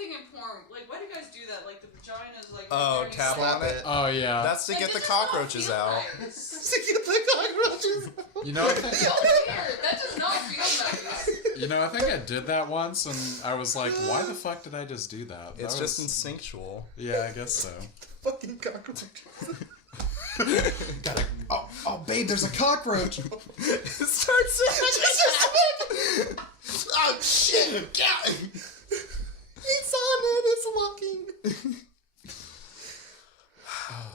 thing in porn. Like, why do you guys do that? Like, the vagina's like... Oh, tap on it? Oh, yeah. That's to get the cockroaches out. To get the cockroaches out. You know, I think... That does not feel nice. You know, I think I did that once, and I was like, why the fuck did I just do that? It's just instinctual. Yeah, I guess so. Fucking cockroaches. Oh, babe, there's a cockroach. It starts... Oh, shit! It's on it, it's walking.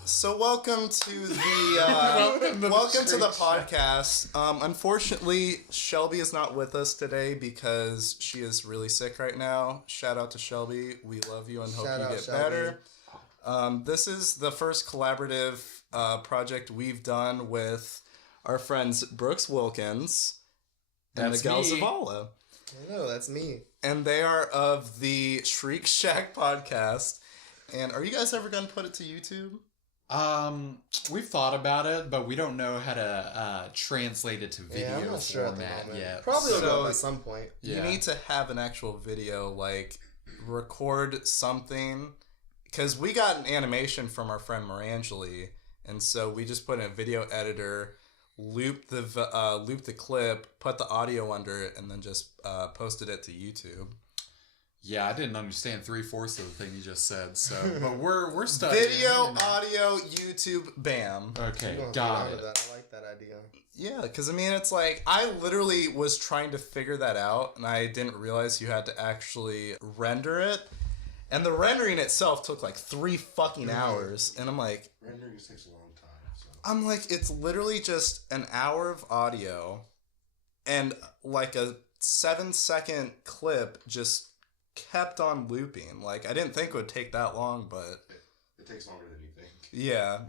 So welcome to the welcome to the podcast. Unfortunately, Shelby is not with us today because she is really sick right now. Shout out to Shelby. We love you and hope you get better. This is the first collaborative project we've done with our friends Brooks Wilkins and Miguel Zavala. No, that's me. And they are of the Shriek Shack podcast. And are you guys ever going to put it to YouTube? We've thought about it, but we don't know how to translate it to video I'm not sure format yet. Probably will go at some point. You need to have an actual video, like record something, because we got an animation from our friend Marangeli, and so we just put in a video editor, loop the clip, put the audio under it, and then just posted it to YouTube. Yeah, I didn't understand 3/4 of the thing you just said, so but we're studying. Video, audio, YouTube, bam. Okay, got it. I like that idea. Yeah, because I mean, it's like I literally was trying to figure that out, and I didn't realize you had to actually render it, and the rendering itself took like 3 fucking hours, and I'm like, rendering takes a long time. So. I'm like, it's literally just an hour of audio, and like a 7-second clip just kept on looping. Like, I didn't think it would take that long, but it takes longer than you think. Yeah.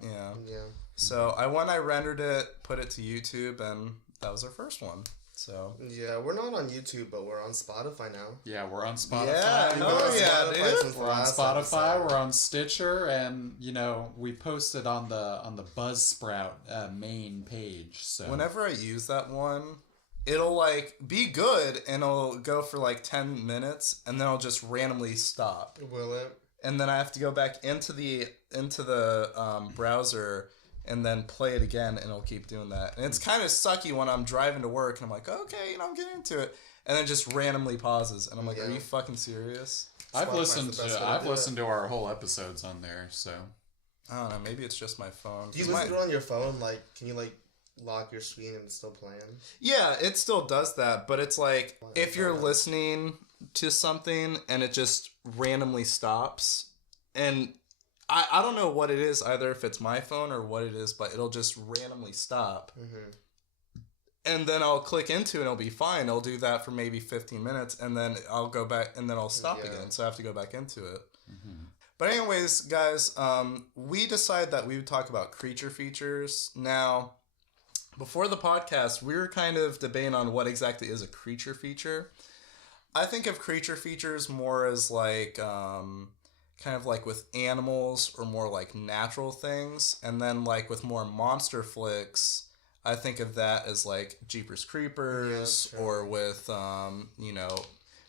So I rendered it, put it to YouTube, and that was our first one. So yeah, we're not on YouTube, but we're on Spotify now. Yeah, we're on Spotify. Yeah, dude. We're on Spotify. We're on Stitcher, and you know we posted on the Buzzsprout main page. So whenever I use that one, it'll like be good and it'll go for like 10 minutes and then I'll just randomly stop. Will it? And then I have to go back into the browser and then play it again, and it'll keep doing that. And it's kind of sucky when I'm driving to work and I'm like, okay, I'm getting into it, and then it just randomly pauses, and I'm like, are you fucking serious? I've listened to our whole episodes on there, so I don't know. Maybe it's just my phone. Do you listen to it on your phone? Like, can you like lock your screen and it's still playing? Yeah, it still does that, but it's like if you're listening to something and it just randomly stops, and I don't know what it is, either if it's my phone or what it is, but it'll just randomly stop. Mm-hmm. And then I'll click into it and it'll be fine. It'll do that for maybe 15 minutes and then I'll go back and then I'll stop again, so I have to go back into it. Mm-hmm. But anyways, guys, we decided that we would talk about creature features. Now, before the podcast, we were kind of debating on what exactly is a creature feature. I think of creature features more as like, kind of like with animals or more like natural things. And then like with more monster flicks, I think of that as like Jeepers Creepers, or with,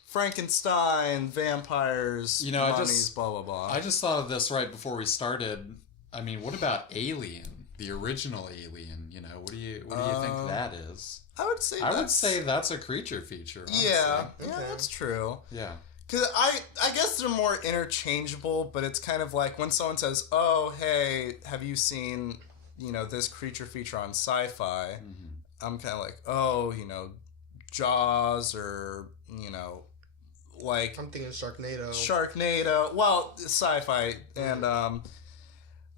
Frankenstein, vampires, mummies, blah, blah, blah. I just thought of this right before we started. I mean, what about Alien? The original Alien, what do you think that is? I would say that's a creature feature. Honestly. Yeah, that's true. Yeah. Because I guess they're more interchangeable, but it's kind of like when someone says, oh, hey, have you seen, this creature feature on Sci-Fi? Mm-hmm. I'm kind of like, oh, Jaws, or, like... I'm thinking Sharknado. Well, Sci-Fi, and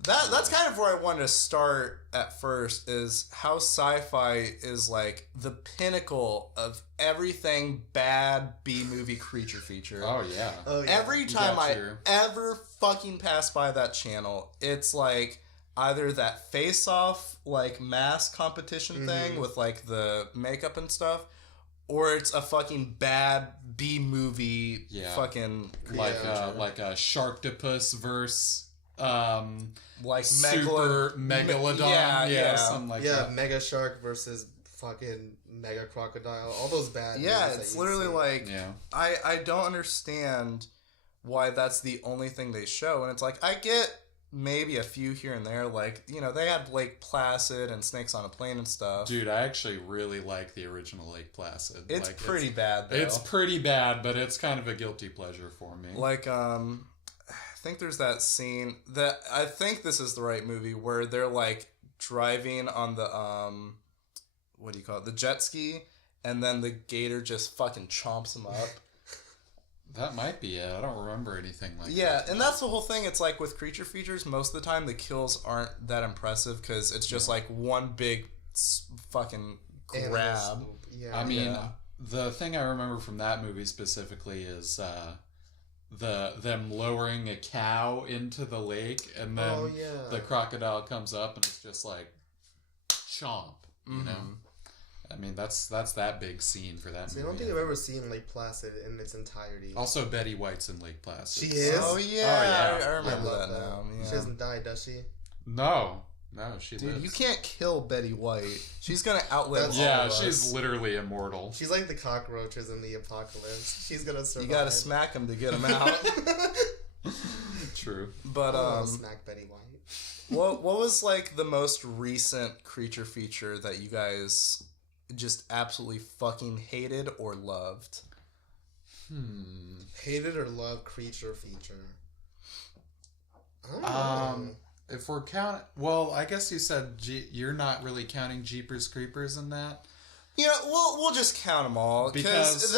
that's kind of where I wanted to start at first, is how Sci-Fi is like the pinnacle of everything bad B-movie creature feature. Oh, yeah. Every time I ever fucking pass by that channel, it's like either that face-off, like, mask competition thing with, like, the makeup and stuff, or it's a fucking bad B-movie fucking... Like a Sharktopus versus... like Super Megalodon, something like that. Mega Shark versus fucking Mega Crocodile, all those bad. Yeah, it's literally like I don't understand why that's the only thing they show. And it's like, I get maybe a few here and there, like, you know, they had Lake Placid and Snakes on a Plane and stuff. Dude, I actually really like the original Lake Placid. It's pretty bad, though. It's pretty bad, but it's kind of a guilty pleasure for me. Like, I think there's that scene that, I think this is the right movie, where they're, like, driving on the, what do you call it, the jet ski, and then the gator just fucking chomps them up. That might be it. I don't remember anything like that. Yeah, and that's the whole thing. It's like with creature features, most of the time the kills aren't that impressive because it's just like one big fucking grab. Yeah. I mean, the thing I remember from that movie specifically is them lowering a cow into the lake, and then the crocodile comes up and it's just like chomp, you know? I mean, that's that big scene for that movie. I don't think I've ever seen Lake Placid in its entirety. Also, Betty White's in Lake Placid. She is? Oh, yeah. I remember that now. Yeah. She hasn't died, does she? No, she Dude, lives. you can't kill Betty White. She's gonna outlive all Yeah, of us. she's literally immortal. She's like the cockroaches in the apocalypse. She's gonna survive. You gotta smack them to get them out. True. But, smack Betty White. what was, like, the most recent creature feature that you guys just absolutely fucking hated or loved? Hated or loved creature feature? I don't know. If we're counting... Well, I guess you said you're not really counting Jeepers Creepers in that. You know, we'll just count them all because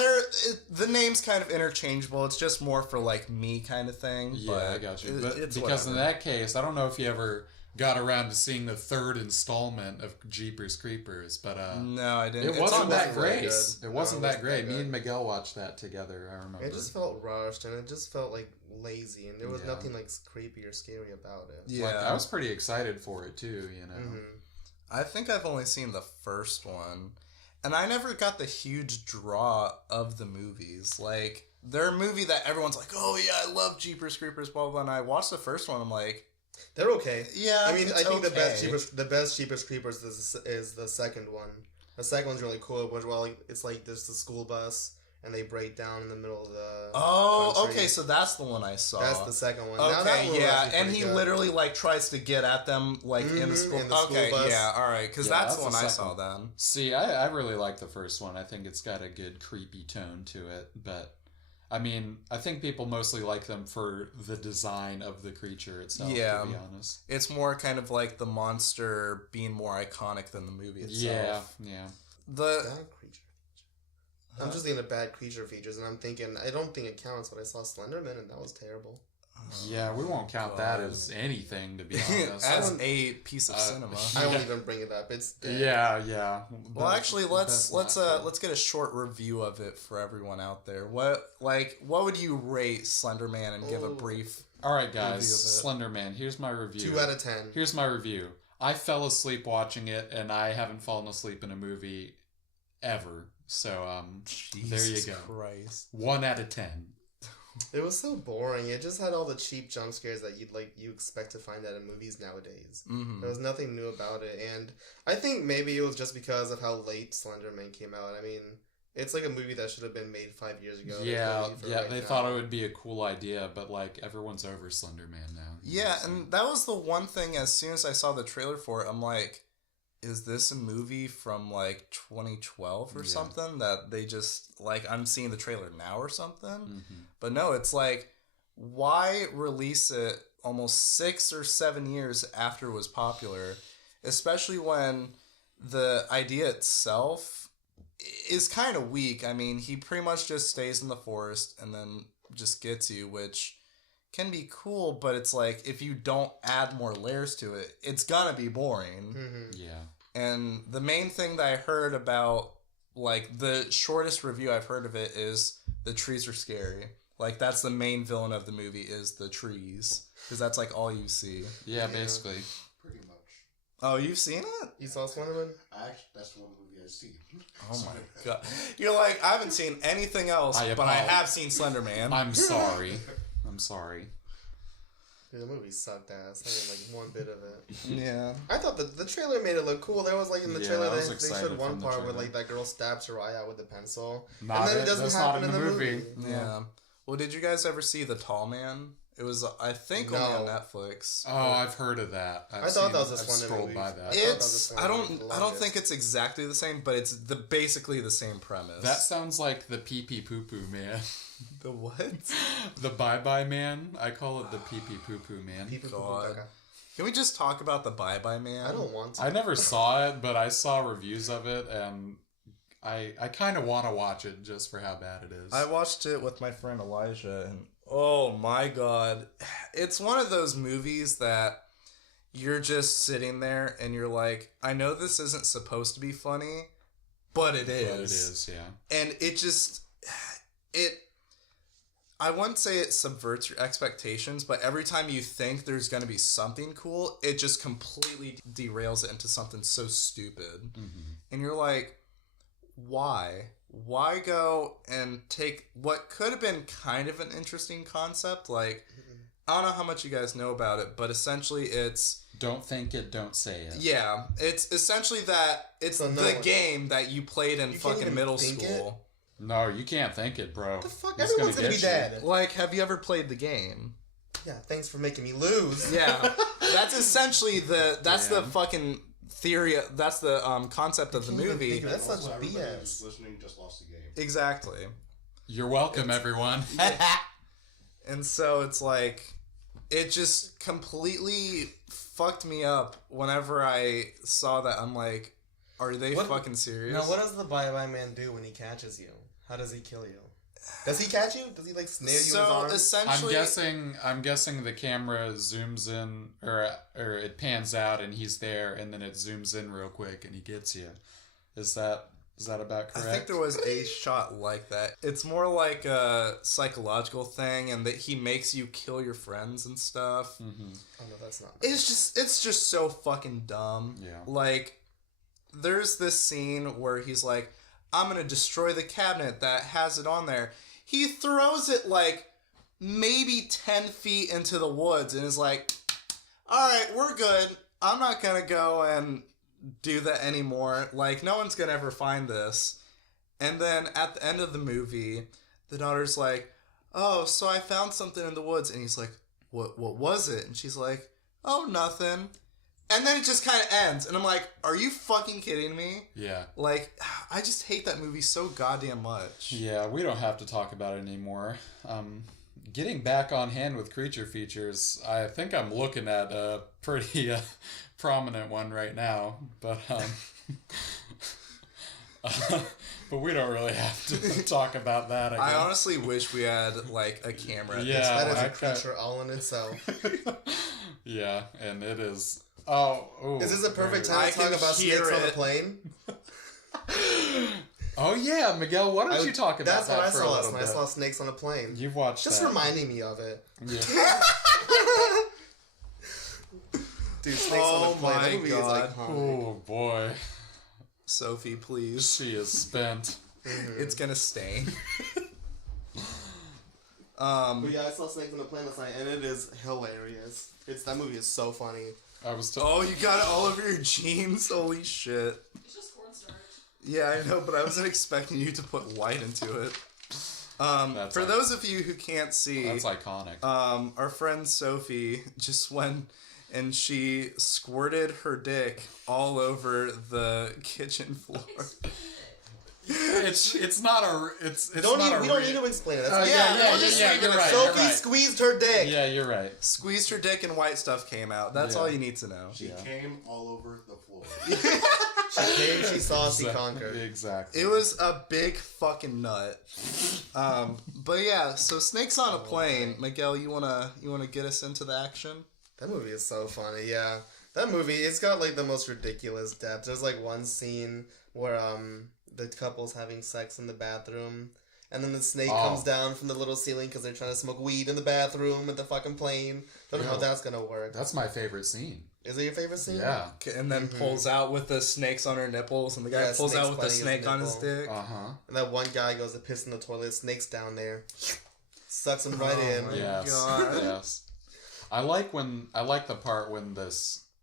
the name's kind of interchangeable. It's just more for like me kind of thing. Yeah, but I got you. It's because whatever. in that case, I don't know if you ever got around to seeing the third installment of Jeepers Creepers, but no, I didn't. It wasn't that very great. good. It wasn't that great. Me good. and Miguel watched that together. I remember. It just felt rushed, and it just felt like lazy, and there was Yeah. nothing like creepy or scary about it. Yeah, Like, I was pretty excited for it too. You know. Mm-hmm. I think I've only seen the first one, and I never got the huge draw of the movies. Like, they're a movie that everyone's like, "Oh yeah, I love Jeepers Creepers," blah blah. And I watched the first one, I'm like, They're okay. yeah. I mean, I think okay. the best Jeepers Creepers is the second one. The second one's really cool, which it's like there's the school bus and they break down in the middle of the country. Okay, so that's the one I saw. That's the second one. Now, that Okay, one was yeah, actually and pretty he good. literally like tries to get at them like in the school. in the school Okay, bus. yeah, all right, because Yeah, that's the that's one the I saw second. then. See, I really like the first one. I think it's got a good creepy tone to it, but I mean, I think people mostly like them for the design of the creature itself, Yeah. to be honest. It's more kind of like the monster being more iconic than the movie itself. Yeah. The Bad creature. I'm just thinking of bad creature features, and I'm thinking I don't think it counts, but I saw Slenderman, and that was terrible. Yeah, we won't count that as anything, to be honest. as a piece of cinema. I won't even bring it up. It's dead. Yeah. Well, actually, let's that's not cool. let's get a short review of it for everyone out there. What would you rate Slenderman and give a Oh. brief? All right, guys. Review of it. Slender Man. Here's my review. 2 out of 10. Here's my review. I fell asleep watching it, and I haven't fallen asleep in a movie ever. So, there you Jesus go. Christ. 1 out of 10. It was so boring. It just had all the cheap jump scares that you expect to find out in movies nowadays. Mm-hmm. There was nothing new about it, and I think maybe it was just because of how late Slenderman came out. I mean, it's like a movie that should have been made 5 years ago. Yeah, Right they now. thought it would be a cool idea, but like everyone's over Slender Man now. Yeah, and that was the one thing. As soon as I saw the trailer for it, I'm like, is this a movie from like 2012 or Yeah. something that they just like I'm seeing the trailer now or something? Mm-hmm. But no, it's like, why release it almost 6 or 7 years after it was popular, especially when the idea itself is kind of weak. I mean, he pretty much just stays in the forest and then just gets you, which can be cool, but it's like, if you don't add more layers to it, it's gonna be boring. Mhm. Yeah. And the main thing that I heard about, like, the shortest review I've heard of it is the trees are scary. Like, that's the main villain of the movie is the trees. Because that's, like, all you see. Yeah, Yeah. basically. Pretty much. Oh, you've seen it? You saw Slenderman? That's the one movie I've seen. Oh my god. You're like, I haven't seen anything else, I but I apologize. have seen Slender Man. I'm sorry. I'm sorry. Dude, the movie sucked ass. I didn't like one bit of it. Yeah. I thought the trailer made it look cool. There was like in the Yeah, trailer I was they excited showed one from the part where trailer. like that girl stabs her eye out with the pencil. Not and then it. it doesn't That's happen not in the movie. Yeah. Well, did you guys ever see The Tall Man? It was, I think, only on Netflix. Oh, I've heard of that. I thought that was a fun scrolled movie. by that. I don't think it's exactly the same, but it's basically the same premise. That sounds like the Pee Pee Poo Poo Man. The what? The Bye Bye Man. I call it the Pee Pee Poo Poo Man. God. Can we just talk about the Bye Bye Man? I don't want to. I never saw it, but I saw reviews of it, and I kind of want to watch it just for how bad it is. I watched it with my friend Elijah, and oh my god. It's one of those movies that you're just sitting there and you're like, I know this isn't supposed to be funny, but it is. But it is, yeah. And it just... I wouldn't say it subverts your expectations, but every time you think there's going to be something cool, it just completely derails it into something so stupid. Mm-hmm. And you're like, why? Why go and take what could have been kind of an interesting concept? Like, I don't know how much you guys know about it, but essentially it's... Don't think it, don't say it. Yeah, it's essentially that it's the game that you played in fucking middle school. No, you can't think it, bro. What the fuck? It's Everyone's gonna be you. dead. Like, have you ever played the game? Yeah, thanks for making me lose. Yeah, that's essentially the fucking theory. That's the concept of the movie. That's such Everybody BS. who's listening just lost the game. Exactly. You're welcome, everyone. And so it's like, it just completely fucked me up whenever I saw that. I'm like, are they fucking serious? Now, what does the Bye Bye Man do when he catches you? How does he kill you? Does he catch you? Does he like snare you in his arm? Essentially, I'm guessing the camera zooms in or it pans out and he's there, and then it zooms in real quick and he gets you. Is that about correct? I think there was a shot like that. It's more like a psychological thing, and that he makes you kill your friends and stuff. Mm-hmm. Oh no, that's not. It's just so fucking dumb. Yeah. Like, there's this scene where he's like, I'm gonna destroy the cabinet that has it on there. He throws it like maybe 10 feet into the woods and is like, alright, we're good. I'm not gonna go and do that anymore. Like, no one's gonna ever find this. And then at the end of the movie, the daughter's like, oh, so I found something in the woods. And he's like, what was it? And she's like, oh, nothing. And then it just kind of ends. And I'm like, are you fucking kidding me? Yeah. Like, I just hate that movie so goddamn much. Yeah, we don't have to talk about it anymore. Getting back on hand with creature features, I think I'm looking at a pretty prominent one right now. But but we don't really have to talk about that. I honestly wish we had, like, a camera. Yeah. That is a creature all in itself. Yeah, and it is... Oh, is this a perfect time to talk about snakes on a plane? Oh yeah, Miguel, why don't you talk about that's that what I for saw a last little night. bit? I saw snakes on a plane. You've watched Just that. reminding me of it. Yeah. Dude, snakes on a plane. That movie is iconic. Oh boy. Sophie, please. She is spent. It's gonna stain. But yeah, I saw Snakes on a Plane last night, and it is hilarious. That movie is so funny. Oh, you got it all over your jeans? Holy shit. It's just cornstarch. Yeah, I know, but I wasn't expecting you to put white into it. For those of you who can't see... That's iconic. Our friend Sophie just went and she squirted her dick all over the kitchen floor. It's not a we don't need to explain it. That's yeah, you're right. Sophie squeezed her dick. Yeah, you're right. Squeezed her dick and white stuff came out. That's all you need to know. She came all over the floor. She came, she saw, she conquered. Exactly. It was a big fucking nut. But yeah, so Snakes on a Plane. Miguel, you wanna get us into the action? That movie is so funny. Yeah, that movie, it's got like the most ridiculous depth. There's like one scene where the couple's having sex in the bathroom, and then the snake comes down from the little ceiling because they're trying to smoke weed in the bathroom at the fucking plane. Don't know how that's gonna work. That's my favorite scene. Is it your favorite scene? Yeah. And then pulls out with the snakes on her nipples, and the guy pulls out with the snake on his dick. And that one guy goes to piss in the toilet, snake's down there, sucks him right in. Yes. God. Yes. I like the part when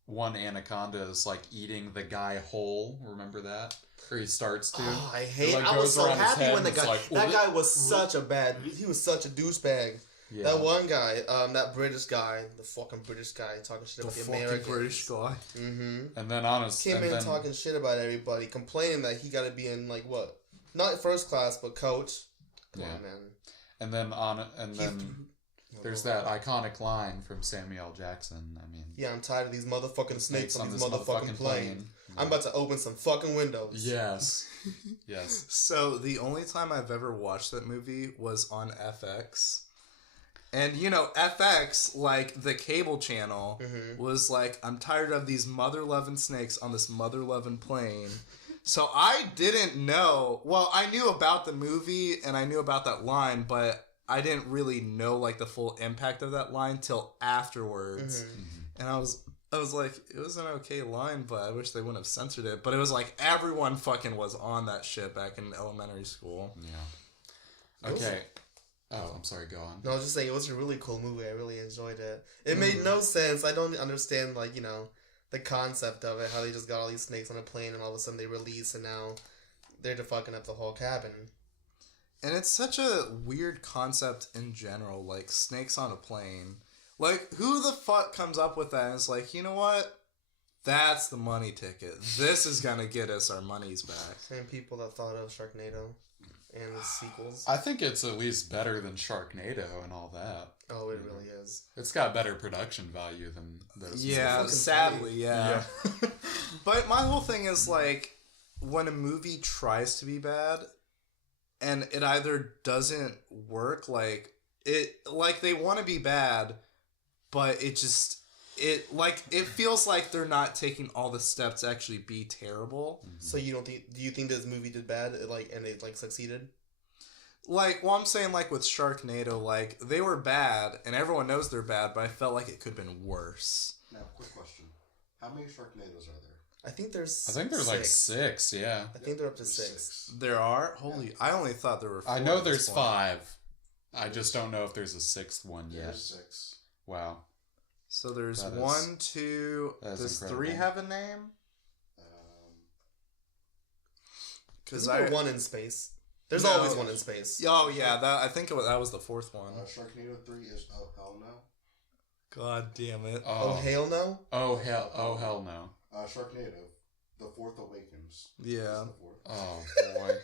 one anaconda is like eating the guy whole. Remember that? Or he starts to. Oh, I hate. Like, I was so goes around his happy head when the and it's guy. like, That guy was such a bad. He was such a douchebag. Yeah. That one guy, that British guy, the fucking British guy, talking shit about the Americans. British guy. Mm-hmm. And then honestly, Came in talking shit about everybody, complaining that he got to be in like what? Not first class, but coach. Come on, man. And then there's that iconic line from Samuel L. Jackson. I mean, yeah, I'm tired of these motherfucking snakes on this motherfucking plane. I'm about to open some fucking windows. Yes. Yes. So the only time I've ever watched that movie was on FX. And, you know, FX, like, the cable channel, was like, I'm tired of these mother-loving snakes on this mother-loving plane. So I didn't know... Well, I knew about the movie, and I knew about that line, but I didn't really know, like, the full impact of that line till afterwards. And I was like, it was an okay line, but I wish they wouldn't have censored it. But it was like, everyone fucking was on that shit back in elementary school. Yeah. Okay. Oh, I'm sorry, go on. No, I was just saying, it was a really cool movie. I really enjoyed it. It made no sense. I don't understand, like, you know, the concept of it, how they just got all these snakes on a plane and all of a sudden they release and now they're just fucking up the whole cabin. And it's such a weird concept in general, like, snakes on a plane. Like, who the fuck comes up with that and is like, you know what? That's the money ticket. This is gonna get us our monies back. Same people that thought of Sharknado and the sequels. I think it's at least better than Sharknado and all that. Oh, it really is. It's got better production value than those. Yeah, sadly, yeah. But my whole thing is, like, when a movie tries to be bad, and it either doesn't work, like, they want to be bad, but it feels like they're not taking all the steps to actually be terrible. So do you think this movie did bad, and it succeeded? Like, well, I'm saying, like, with Sharknado, like, they were bad, and everyone knows they're bad, but I felt like it could have been worse. Now, quick question. How many Sharknadoes are there? I think there's like 6, yeah. I think they're up to 6. There are? Holy, I only thought there were 4. I know there's 5. I just don't know if there's a 6th one yet. There's 6. Wow. So there's That is- 1, 2... Does incredible. 3 have a name? Because there's one in space. There's always one in space. Oh, yeah, I think that was the 4th one. Sharknado 3 is Oh Hell No. God damn it. Oh hell no? Oh hell no. Sharknado, The Fourth Awakens. Yeah. The fourth. Oh boy.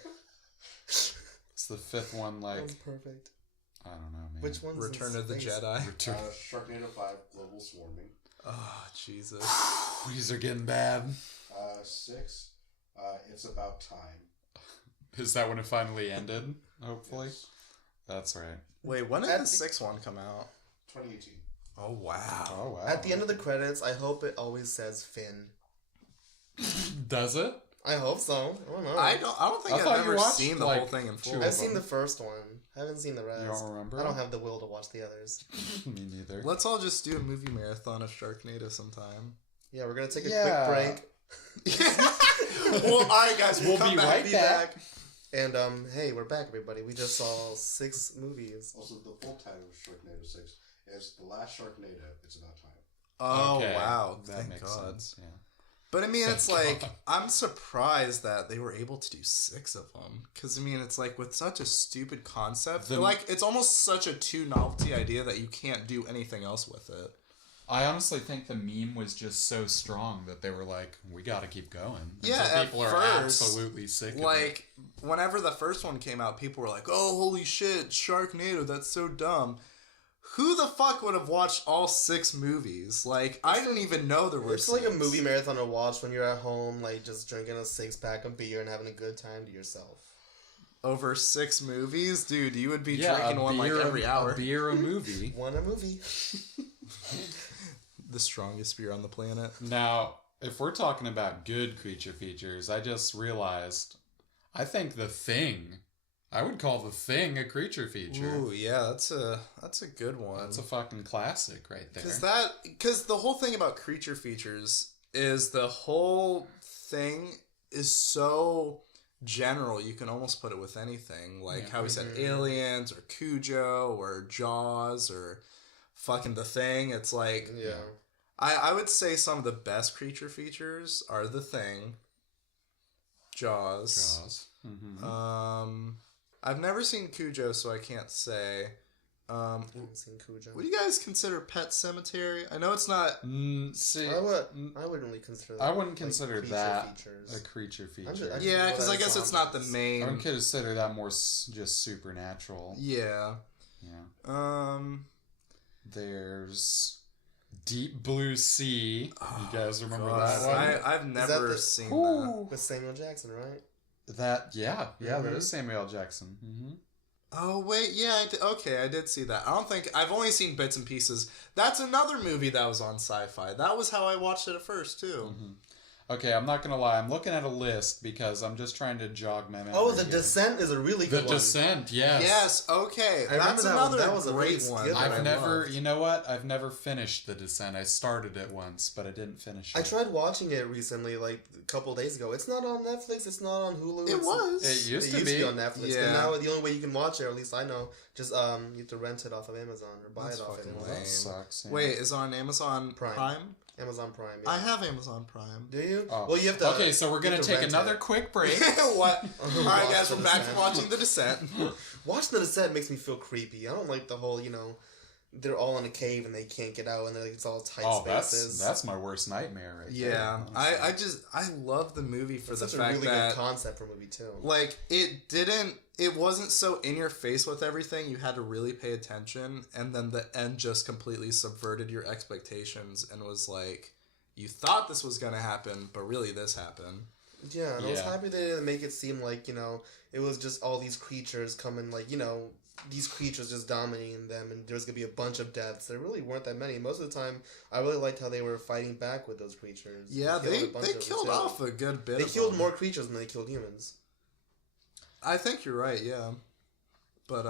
It's the 5th one, like... That's perfect. I don't know, man. Which one's Return in of the space? Jedi. Sharknado 5, Global Swarming. Oh, Jesus. These are getting bad. 6, It's About Time. Is that when it finally ended? Hopefully. Yes. That's right. Wait, when did the 6th one come out? 2018. Oh, wow. Oh, wow. At the end of the credits, I hope it always says Finn. Does it? I hope so. I don't know. I don't think I've ever seen the whole thing in full. I've seen the first one. I haven't seen the rest. You don't remember? I don't have the will to watch the others. Me neither. Let's all just do a movie marathon of Sharknado sometime. Yeah, we're gonna take a quick break. Well, alright guys, we'll be right back. And hey, we're back, everybody. We just saw 6 movies. Also, the full title of Sharknado 6 is The Last Sharknado, It's About Time. Oh, Okay. wow. That Thank makes God. sense, yeah. But I mean, Thank it's like, God. I'm surprised that they were able to do 6 of them. Because, I mean, it's like, with such a stupid concept, it's almost such a too novelty idea that you can't do anything else with it. I honestly think the meme was just so strong that they were like, we gotta keep going. Yeah, Until at people are first, absolutely sick of it. Like, whenever the first one came out, people were like, oh, holy shit, Sharknado, that's so dumb. Who the fuck would have watched all 6 movies? Like, I didn't even know there were 6. It's like a movie marathon to watch when you're at home, like, just drinking a 6-pack of beer and having a good time to yourself. Over 6 movies? Dude, you would be drinking one like every hour. A beer a movie. One a movie. The strongest beer on the planet. Now, if we're talking about good creature features, I just realized, I think The Thing, I would call The Thing a creature feature. Ooh, yeah, that's a good one. That's a fucking classic right there. Because the whole thing about creature features is the whole thing is so general, you can almost put it with anything. Like how we said aliens or Cujo or Jaws or fucking The Thing. It's like, yeah. I would say some of the best creature features are The Thing, Jaws. Mm-hmm. I've never seen Cujo, so I can't say. I haven't seen Cujo. What do you guys consider Pet Cemetery? I know it's not. See, I wouldn't really consider that. I wouldn't consider that features. a creature feature. Yeah, because I guess it's not the main. I would consider that more just supernatural. Yeah. Yeah. There's Deep Blue Sea. You guys remember that one? I've never seen that. With Samuel Jackson, right? Yeah, there is Samuel L. Jackson. Mm-hmm. Oh wait, yeah, I did see that. I've only seen bits and pieces. That's another movie that was on Sci-Fi. That was how I watched it at first too. Mm-hmm. Okay, I'm not gonna lie. I'm looking at a list because I'm just trying to jog my memory. Oh, The Descent is a really good one. The Descent, yes. Yes, okay. That's another great one. I've never, you know what? I've never finished The Descent. I started it once, but I didn't finish it. I tried watching it recently, like a couple days ago. It's not on Netflix. It's not on Hulu. It used to be on Netflix. Yeah. But now the only way you can watch it, or at least I know, just you have to rent it off of Amazon or buy it off Amazon. lame. That sucks. Yeah. Wait, is it on Amazon Prime? Amazon Prime. Yeah. I have Amazon Prime. Do you? Oh. Well, you have to. Okay, so we're gonna take another quick break. What? All right, guys, we're back from watching The Descent. Watching The Descent makes me feel creepy. I don't like the whole, they're all in a cave and they can't get out and it's all tight spaces. That's my worst nightmare. Right Yeah, there, I love the movie for it's the such fact a really that good concept for a movie too. like it wasn't so in your face with everything. You had to really pay attention, and then the end just completely subverted your expectations and was like, you thought this was gonna happen, but really this happened. Yeah, and I was happy they didn't make it seem like, it was just all these creatures coming, like, these creatures just dominating them, and there's going to be a bunch of deaths. There really weren't that many. Most of the time, I really liked how they were fighting back with those creatures. Yeah, they killed off a good bit They of killed them. more creatures than they killed humans. I think you're right, yeah. But,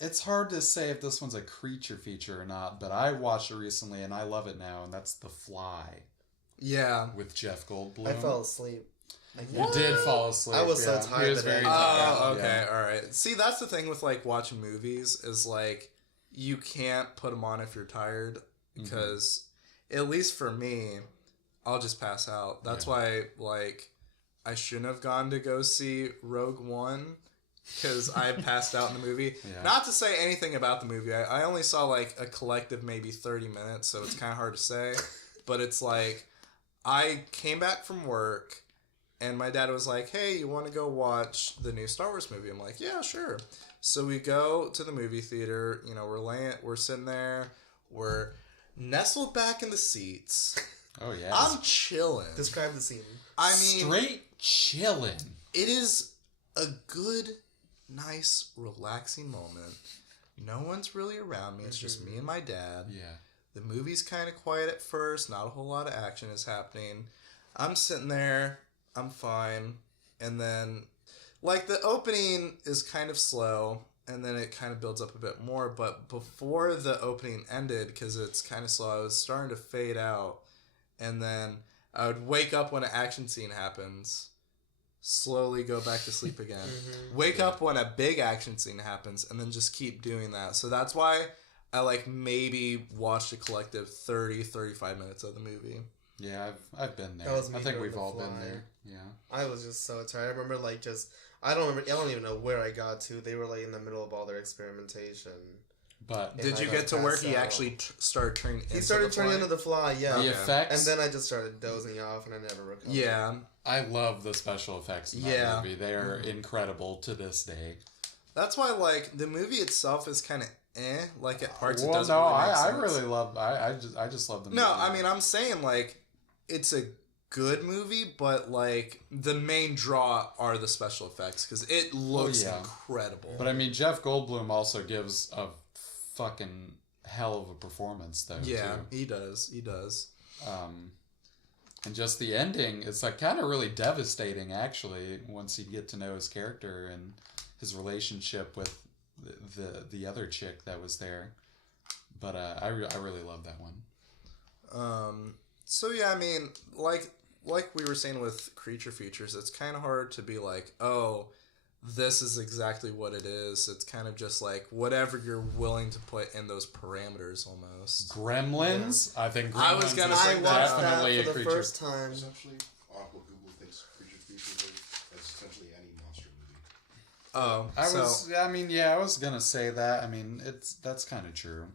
it's hard to say if this one's a creature feature or not, but I watched it recently and I love it now, and that's The Fly. Yeah. With Jeff Goldblum. I fell asleep. You did fall asleep. I was so tired. Oh, okay, alright. See, that's the thing with, like, watching movies is, like, you can't put them on if you're tired, because, at least for me, I'll just pass out. That's why, like, I shouldn't have gone to go see Rogue One, because I passed out in the movie. Yeah. Not to say anything about the movie. I only saw, like, a collective maybe 30 minutes, so it's kind of hard to say. But it's like, I came back from work, and my dad was like, hey, you want to go watch the new Star Wars movie? I'm like, yeah, sure. So we go to the movie theater. We're sitting there. We're nestled back in the seats. Oh, yeah. I'm chilling. Describe the scene. I mean... Straight chilling. It is a good, nice, relaxing moment. No one's really around me. It's just me and my dad. Yeah. The movie's kind of quiet at first. Not a whole lot of action is happening. I'm sitting there. I'm fine. And then, like, the opening is kind of slow. And then it kind of builds up a bit more. But before the opening ended, because it's kind of slow, I was starting to fade out. And then I would wake up when an action scene happens. Slowly go back to sleep again. Wake up when a big action scene happens. And then just keep doing that. So that's why I, like, maybe watched a collective 30, 35 minutes of the movie. Yeah, I've been there. I think we've all been there. Yeah. I was just so tired. I remember, like, I don't even know where I got to. They were, like, in the middle of all their experimentation. But did you get to where he actually started turning into the fly? He started turning into the fly, yeah. The effects. And then I just started dozing off and I never recovered. Yeah. I love the special effects in that movie. They are incredible to this day. That's why, like, the movie itself is kind of like at parts it doesn't really love I just love the movie. No, I mean, I'm saying, like, it's a good movie, but, like, the main draw are the special effects because it looks incredible. But I mean, Jeff Goldblum also gives a fucking hell of a performance though. Yeah, too. he does. And just the ending, it's like kind of really devastating actually once you get to know his character and his relationship with the other chick that was there. But I really love that one. So yeah, I mean, like we were saying with creature features, it's kind of hard to be like, oh, this is exactly what it is. It's kind of just like whatever you're willing to put in those parameters, almost. Gremlins? Yeah. I think Gremlins I was gonna is say definitely that for a the creature. first time. Essentially, what Google thinks creature features is, that's essentially any monster movie. Oh, I was gonna say that. I mean, that's kind of true.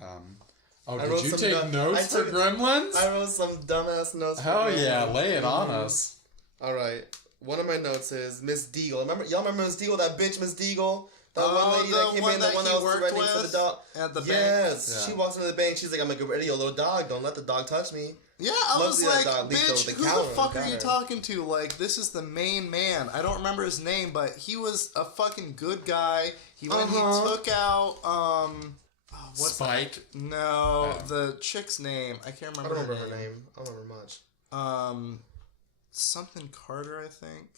Did you take notes for Gremlins? I wrote some dumbass notes. Hell yeah, lay it on us. All right. One of my notes is Miss Deagle. Y'all remember Miss Deagle? That bitch, Miss Deagle. That one lady that came in, the one that was ready for the dog. At the bank. Yes, Yeah. She walks into the bank. She's like, "I'm gonna get rid of your little dog. Don't let the dog touch me." Yeah, I was like, bitch, who the fuck are you her. talking to? Like, this is the main man. I don't remember his name, but he was a fucking good guy. He took out, what's Spike? That? No, the chick's name. I can't remember. I don't remember her name. I don't remember much. Something Carter, I think.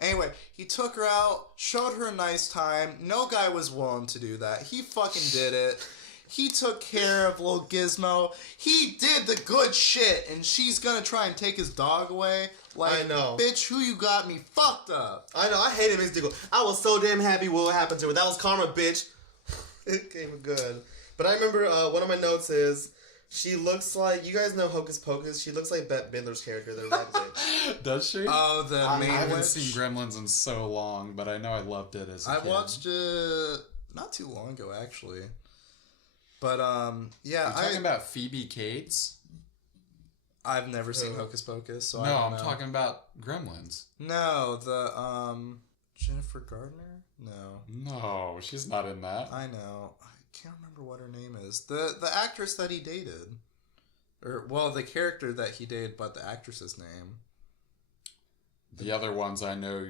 Anyway, he took her out, showed her a nice time. No guy was willing to do that. He fucking did it. He took care of little Gizmo. He did the good shit, and she's gonna try and take his dog away. Like, I know. Bitch, who you got me fucked up? I know. I hated Miss Deagle. I was so damn happy what happened to her. That was karma, bitch. It came good. But I remember one of my notes is she looks like, you guys know Hocus Pocus. She looks like Bette Midler's character. The red bitch. Does she? Oh, the main I haven't witch? seen Gremlins in so long, but I know I loved it as a kid. I watched it not too long ago, actually. But, yeah. You're talking about Phoebe Cates? I've never seen Hocus Pocus, so no, I don't I'm know. talking about Gremlins. No, the, Jennifer Gardner? No. No, she's not in that. I know. I can't remember what her name is. The actress that he dated. Or, well, the character that he dated, but the actress's name. The other ones I know,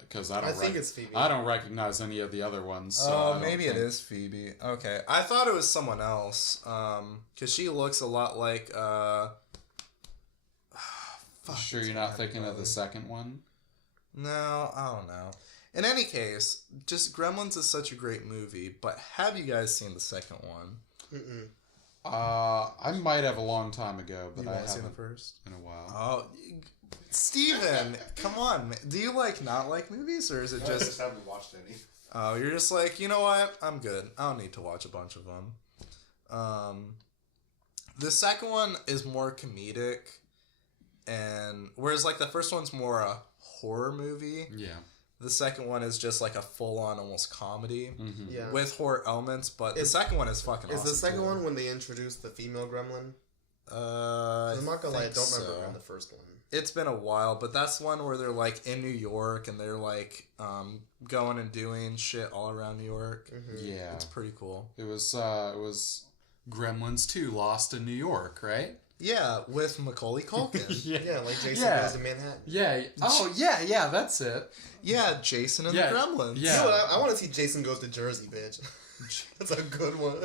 because I think it's Phoebe. I don't recognize any of the other ones. So Oh, maybe it is Phoebe. Okay. I thought it was someone else. Because she looks a lot like, Sure you're not thinking of the second one? No, I don't know. In any case, just Gremlins is such a great movie, but have you guys seen the second one? Mm-mm. I might have a long time ago, but You I haven't haven't seen the first? in a while. Oh, Steven, come on, man. Do you, not like movies, or is it I just... just haven't watched any. Oh, you're just like, you know what? I'm good. I don't need to watch a bunch of them. The second one is more comedic, and whereas the first one's more a horror movie. Yeah. The second one is just like a full-on almost comedy Yeah. with horror elements, but the second one is fucking awesome. Is the second too. one when they introduced the female gremlin? I'm not gonna lie, I don't remember her in the first one. It's been a while, but that's the one where they're in New York and they're going and doing shit all around New York. Mm-hmm. Yeah. It's pretty cool. It was Gremlins 2, Lost in New York, right? Yeah, with Macaulay Culkin. Yeah, like Jason Goes to Manhattan. Yeah. Oh, yeah, that's it. Yeah, Jason and the Gremlins. Yeah. You know what? I want to see Jason Goes to Jersey, bitch. That's a good one.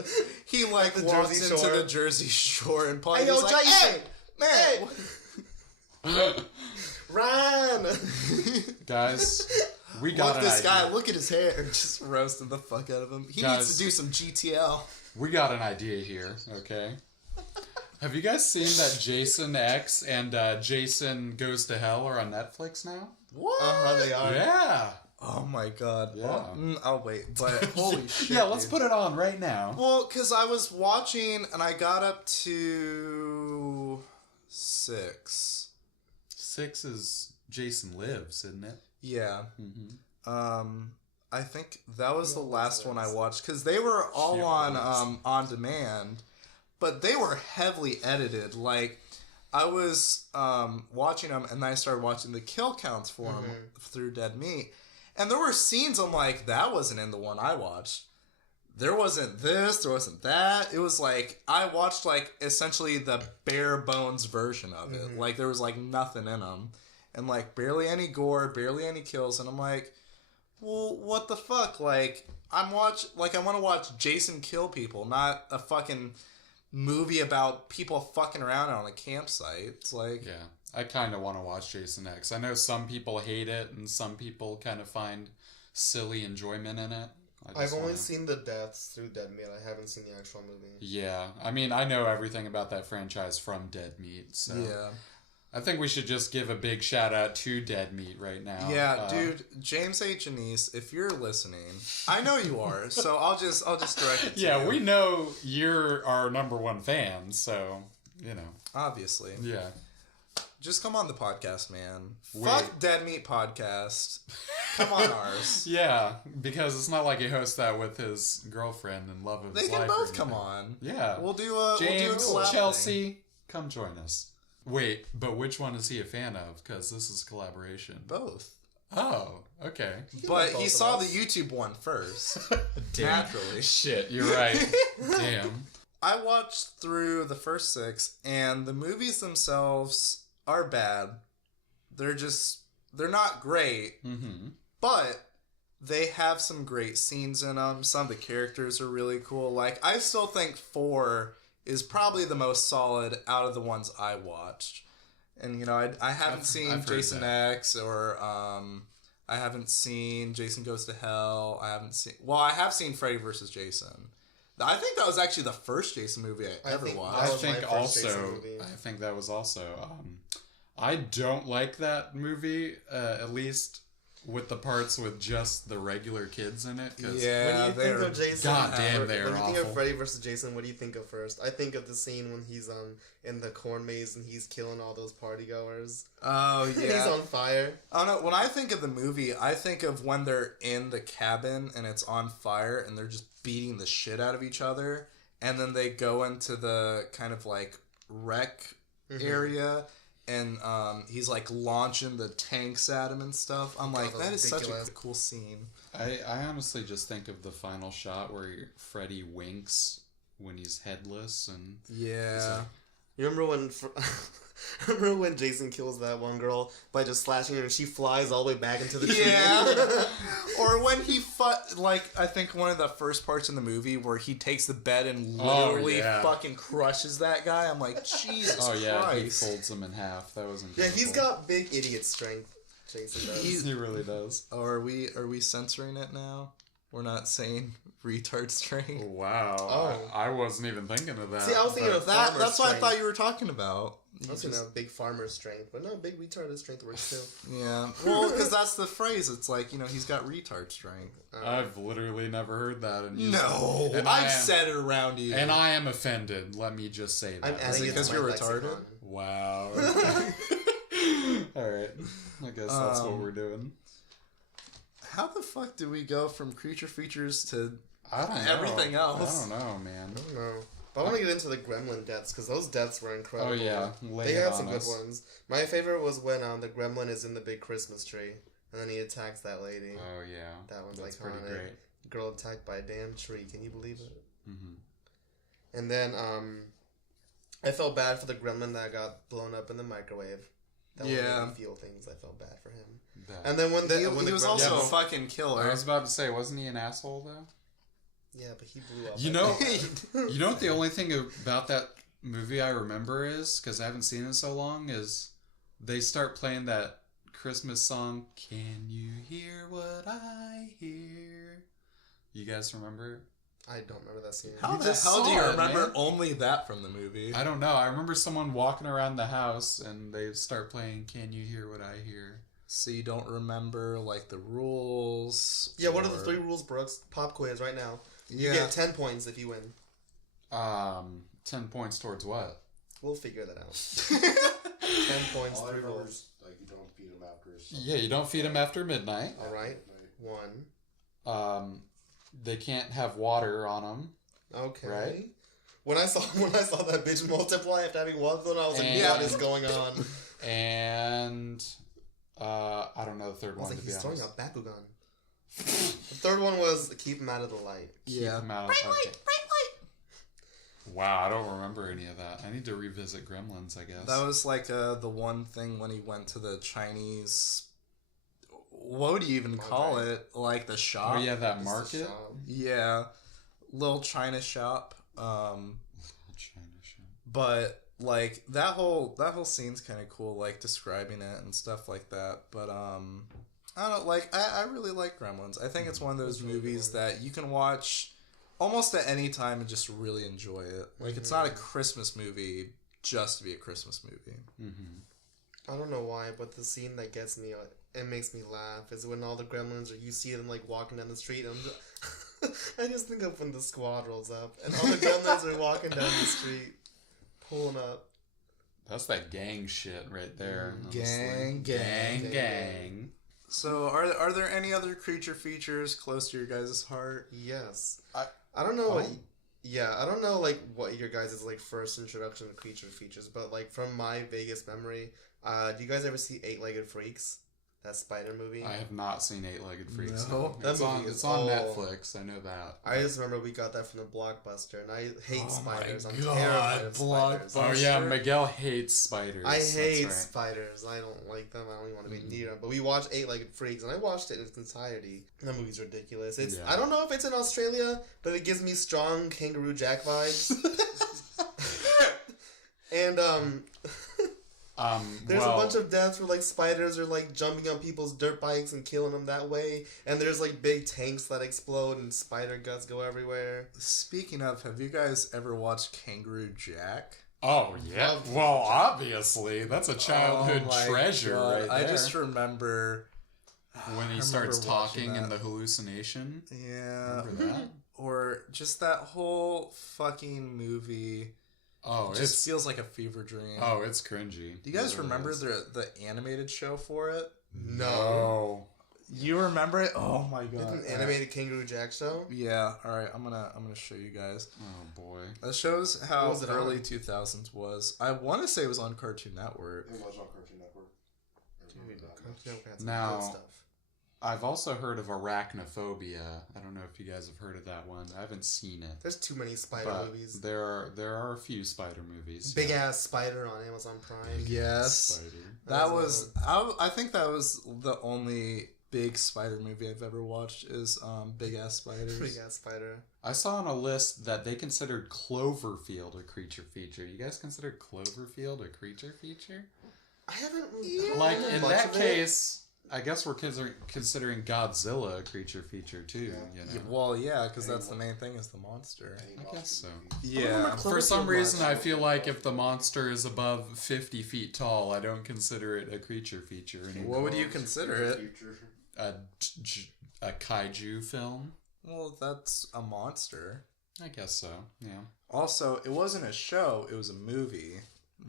He the walks Jersey into Shore. the Jersey Shore and Polly's Hey, yo, like, Jason! "Hey, man, Ryan! Guys, we got look an this idea. guy, look at his hair." Just roasting the fuck out of him. He Guys. needs to do some GTL. We got an idea here, okay? Have you guys seen that Jason X and Jason Goes to Hell are on Netflix now? What? They are. Yeah. Oh my god. Yeah. Well, I'll wait, but holy shit. Yeah, let's dude. put it on right now. Well, because I was watching and I got up to 6. 6 is Jason Lives, isn't it? Yeah. Mm-hmm. I think that was the last one I watched because they were all on demand, but they were heavily edited. I was watching them and then I started watching the kill counts for them through Dead Meat, and there were scenes I'm like, that wasn't in the one I watched. There wasn't this, there wasn't that. It was I watched essentially the bare bones version of it. There was nothing in them, and barely any gore, barely any kills, and I'm like, well, what the fuck? I want to watch Jason kill people, not a fucking movie about people fucking around on a campsite. It's Yeah, I kind of want to watch Jason X. I know some people hate it, and some people kind of find silly enjoyment in it. I've only seen the deaths through Dead Meat. I haven't seen the actual movie. Yeah, I mean, I know everything about that franchise from Dead Meat, so... yeah. I think we should just give a big shout out to Dead Meat right now. Yeah, dude, James A. Janice, if you're listening, I know you are, so I'll just direct it to you. we know you're our number one fan, so Obviously. Yeah. Just come on the podcast, man. Fuck Dead Meat Podcast. Come on ours. Yeah, because it's not like he hosts that with his girlfriend and love of his life. They can both come on. Yeah. We'll do a James, collab Chelsea, thing. come join us. Wait, but which one is he a fan of? Because this is collaboration. Both. Oh, okay. But he saw the YouTube one first. Naturally. Shit, you're right. Damn. I watched through the first 6, and the movies themselves are bad. They're not great, but they have some great scenes in them. Some of the characters are really cool. Like, I still think 4 is probably the most solid out of the ones I watched. And, I haven't seen Jason X, or I haven't seen Jason Goes to Hell. I have seen Freddy vs. Jason. I think that was actually the first Jason movie I ever watched. I think that was also. I don't like that movie, at least with the parts with just the regular kids in it. Yeah, when you think of Jason, goddamn, they are when you awful. think of Freddy vs. Jason, what do you think of first? I think of the scene when he's in the corn maze and he's killing all those party goers. Oh yeah, he's on fire. I don't know. When I think of the movie, I think of when they're in the cabin and it's on fire and they're just beating the shit out of each other, and then they go into the kind of like wreck area. And he's like launching the tanks at him and stuff. I'm like, that is such a cool scene. I honestly just think of the final shot where Freddy winks when he's headless and yeah. You remember when Jason kills that one girl by just slashing her and she flies all the way back into the tree? Yeah. Or when he I think one of the first parts in the movie where he takes the bed and literally fucking crushes that guy. I'm like, Jesus Christ. He folds him in half. That was incredible. Yeah, he's got big idiot strength. Jason does. He really does. Oh, are we censoring it now? We're not saying retard strength. Wow. Oh. I wasn't even thinking of that. See, I was thinking of that. That's what I thought you were talking about. I was thinking of big farmer strength, but no, big retarded strength works too. Yeah. Well, because that's the phrase. It's like, he's got retard strength. I've literally never heard that. No. I've said it around you. And I am offended. Let me just say that. Is it because you're retarded? Wow. Alright. I guess that's what we're doing. How the fuck do we go from creature features to I don't know. everything else? I don't know, man. I don't know. But I want to get into the gremlin deaths, because those deaths were incredible. Oh, yeah. They had some good ones. My favorite was when the gremlin is in the big Christmas tree, and then he attacks that lady. Oh, yeah. That one's That's iconic. pretty great. Girl attacked by a damn tree. Can you believe it? Mm-hmm. And then I felt bad for the gremlin that got blown up in the microwave. That made me feel things. I felt bad for him. And then when he was also a fucking killer. I was about to say, wasn't he an asshole though? Yeah, but he blew up. You know what the only thing about that movie I remember is, because I haven't seen it in so long, is they start playing that Christmas song, "Can you hear what I hear?" You guys remember? I don't remember that scene. How the hell do you remember only that from the movie? I don't know. I remember someone walking around the house and they start playing "Can You Hear What I Hear?" So you don't remember the rules? Yeah, what are the 3 rules, Brooks? Pop quiz right now. You get 10 points if you win. 10 points towards what? We'll figure that out. 10 points, 3 rules. You don't feed them after. Yeah, you don't feed them after midnight. All right. 1. They can't have water on them. Okay. Right? When I saw that bitch multiply after having water on, I was like, what is going on? And I don't know the third one, to be honest. He's throwing out Bakugan. The third one was keep him out of the light. Keep him out of bright light. Wow, I don't remember any of that. I need to revisit Gremlins, I guess. That was the one thing when he went to the Chinese... What do you even call it? The shop? Oh, yeah, that market? Yeah. Little China shop. China shop. But, that whole scene's kind of cool, describing it and stuff like that. But, I don't I really like Gremlins. I think it's one of those movies that you can watch almost at any time and just really enjoy it. It's not a Christmas movie just to be a Christmas movie. Mm-hmm. I don't know why, but the scene that gets me, it makes me laugh, is when all the gremlins you see them like walking down the street, and I just think of when the squad rolls up, and all the gremlins are walking down the street, pulling up. That's that gang shit right there. Gang. So, are there any other creature features close to your guys' heart? Yes. I don't know what... Yeah, I don't know, like, what your guys' like, first introduction to creature features, but, like, from my vaguest memory, do you guys ever see 8-Legged Freaks? That spider movie? I have not seen 8-Legged Freaks. No. It's on Netflix. I know that. I just remember we got that from the Blockbuster, and I hate spiders. I'm God, terrified of spiders. Oh yeah, Miguel hates spiders. I hate spiders. I don't like them. I don't even want to be near them. But we watched 8-Legged Freaks, and I watched it in its entirety. That movie's ridiculous. I don't know if it's in Australia, but it gives me strong Kangaroo Jack vibes. And there's a bunch of deaths where like spiders are like jumping on people's dirt bikes and killing them that way, and there's like big tanks that explode and spider guts go everywhere. Speaking of, have you guys ever watched Kangaroo Jack? Oh yeah. Well, obviously that's a childhood treasure right there. I just remember when he starts talking in the hallucination. Yeah. Remember that? Or just that whole fucking movie. Oh, it just feels like a fever dream. Oh, it's cringy. Do you guys remember the animated show for it? No. You remember it? Oh my god. An animated Kangaroo Jack show? Yeah. All right. I'm gonna show you guys. Oh boy. That shows how early 2000s was. I want to say it was on Cartoon Network. It was on Cartoon Network. Dude, Cartoon Network had some now, good stuff. I've also heard of Arachnophobia. I don't know if you guys have heard of that one. I haven't seen it. There's too many spider movies. There are a few spider movies. Big ass spider on Amazon Prime. Yes. That was I think that was the only big spider movie I've ever watched is Big Ass Spiders. Big Ass Spider. I saw on a list that they considered Cloverfield a creature feature. You guys consider Cloverfield a creature feature? I haven't like in that case. I guess we're considering Godzilla a creature feature too. You know? Well, yeah, because that's the main thing is the monster. I guess so. Yeah. For some reason, I feel like if the monster is above 50 feet tall, I don't consider it a creature feature anymore. What would you consider it? A kaiju film? Well, that's a monster. I guess so, yeah. Also, it wasn't a show, it was a movie.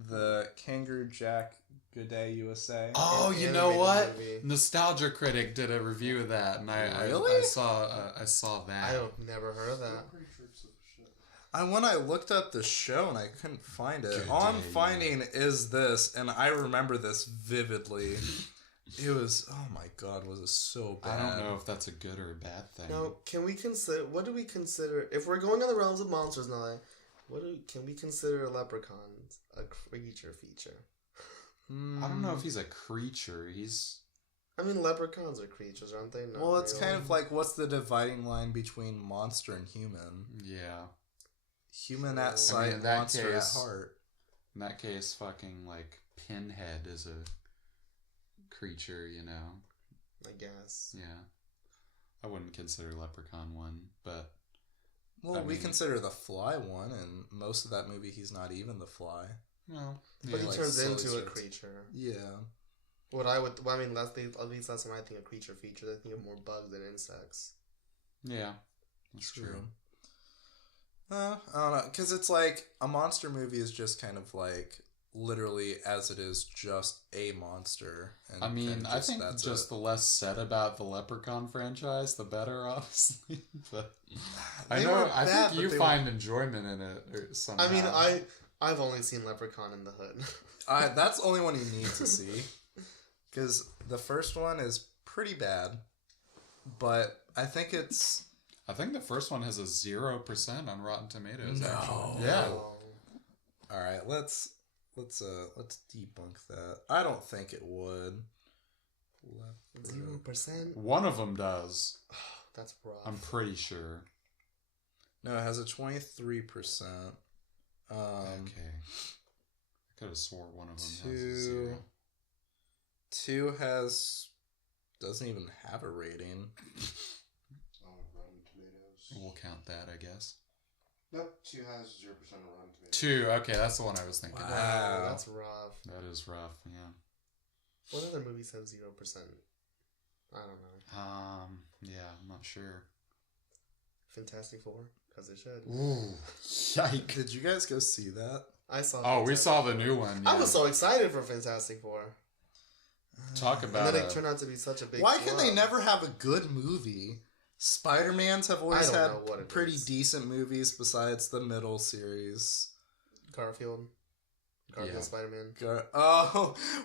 The Kangaroo Jack Good Day USA. Oh, you know what? Nostalgia Critic did a review of that, and I saw that. I've never heard of that. When I looked up the show and I couldn't find it. All I'm finding is this, and I remember this vividly. It was, oh my god, was it so bad. I don't know if that's a good or a bad thing. Now, what do we consider, if we're going on the realms of monsters now, can we consider leprechauns a creature feature? I don't know if he's a creature. I mean, leprechauns are creatures, aren't they? Not well, it's really. Kind of like, what's the dividing line between monster and human? Yeah. Human at sight, monster at heart. In that case, fucking, like, Pinhead is a creature, you know? I guess. Yeah. I wouldn't consider Leprechaun one, but... Well, we consider the Fly one, and most of that movie, he's not even the Fly. No. But he turns into a creature. Yeah. At least that's when I think of creature features. I think of more bugs than insects. Yeah. That's true. I don't know. Because it's like, a monster movie is just kind of like, literally as it is, just a monster. And I mean, I think just the less said about the Leprechaun franchise, the better, honestly. But I think you find enjoyment in it somehow. I mean, I've only seen Leprechaun in the Hood. That's the only one you need to see. Because the first one is pretty bad. But I think the first one has a 0% on Rotten Tomatoes, actually. Yeah. Alright, let's debunk that. I don't think it would. 0%? One of them does. That's rough. I'm pretty sure. No, it has a 23%. Okay. I could have swore one of them has a 0. 2 doesn't even have a rating. Rotten Tomatoes. We'll count that, I guess. Nope, 2 has 0% on Rotten Tomatoes. 2, okay, that's the one I was thinking. Wow. That's rough. That is rough, yeah. What other movies have 0%? I don't know. Yeah, I'm not sure. Fantastic Four, because it should. Ooh, yikes! Did you guys go see that? I saw. Oh, we saw the Four. new one. I yeah. was so excited for Fantastic Four. Talk about And then it turned out to be such a big. Why can they flop. never have a good movie? Spider-Mans have always I had don't know what it pretty is. decent movies besides the middle series. Garfield, Yeah. Spider-Man.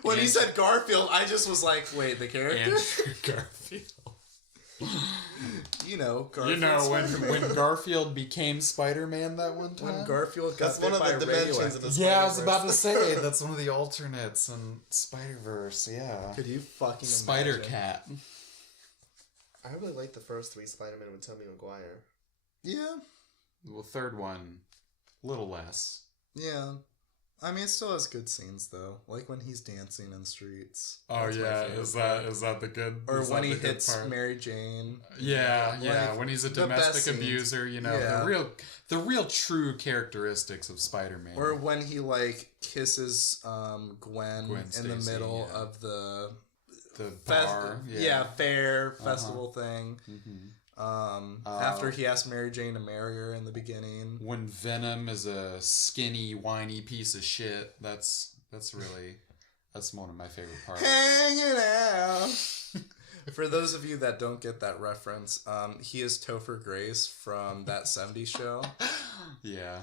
When he And- said Garfield, I just was like, wait, the character? Andrew Garfield. You know, You Garfield. know when Garfield became Spider-Man that one time. when Garfield got That's bit one of by the a dimensions of the. Yeah, I was Spider-Verse. about to say that's one of the alternates in Spider-Verse. Yeah, Could you fucking Spider imagine? Cat. I really like the first 3 Spider-Man with Tobey Maguire. Yeah, The third one, a little less. yeah. I mean, it still has good scenes though, like when he's dancing in the streets. Oh That's my yeah, favorite is part. that the good? Or is when that he the good hits part? Mary Jane. Yeah, Like, yeah. When he's a the best domestic scenes. abuser, you know, Yeah. the real true characteristics of Spider-Man. Or when he like kisses Gwen Gwen in Stacy, the middle yeah. of the the bar. fair festival thing. Mm-hmm. After he asked Mary Jane to marry her in the beginning. When Venom is a skinny, whiny piece of shit. That's one of my favorite parts. Hanging out. For those of you that don't get that reference, he is Topher Grace from that 70s show. Yeah.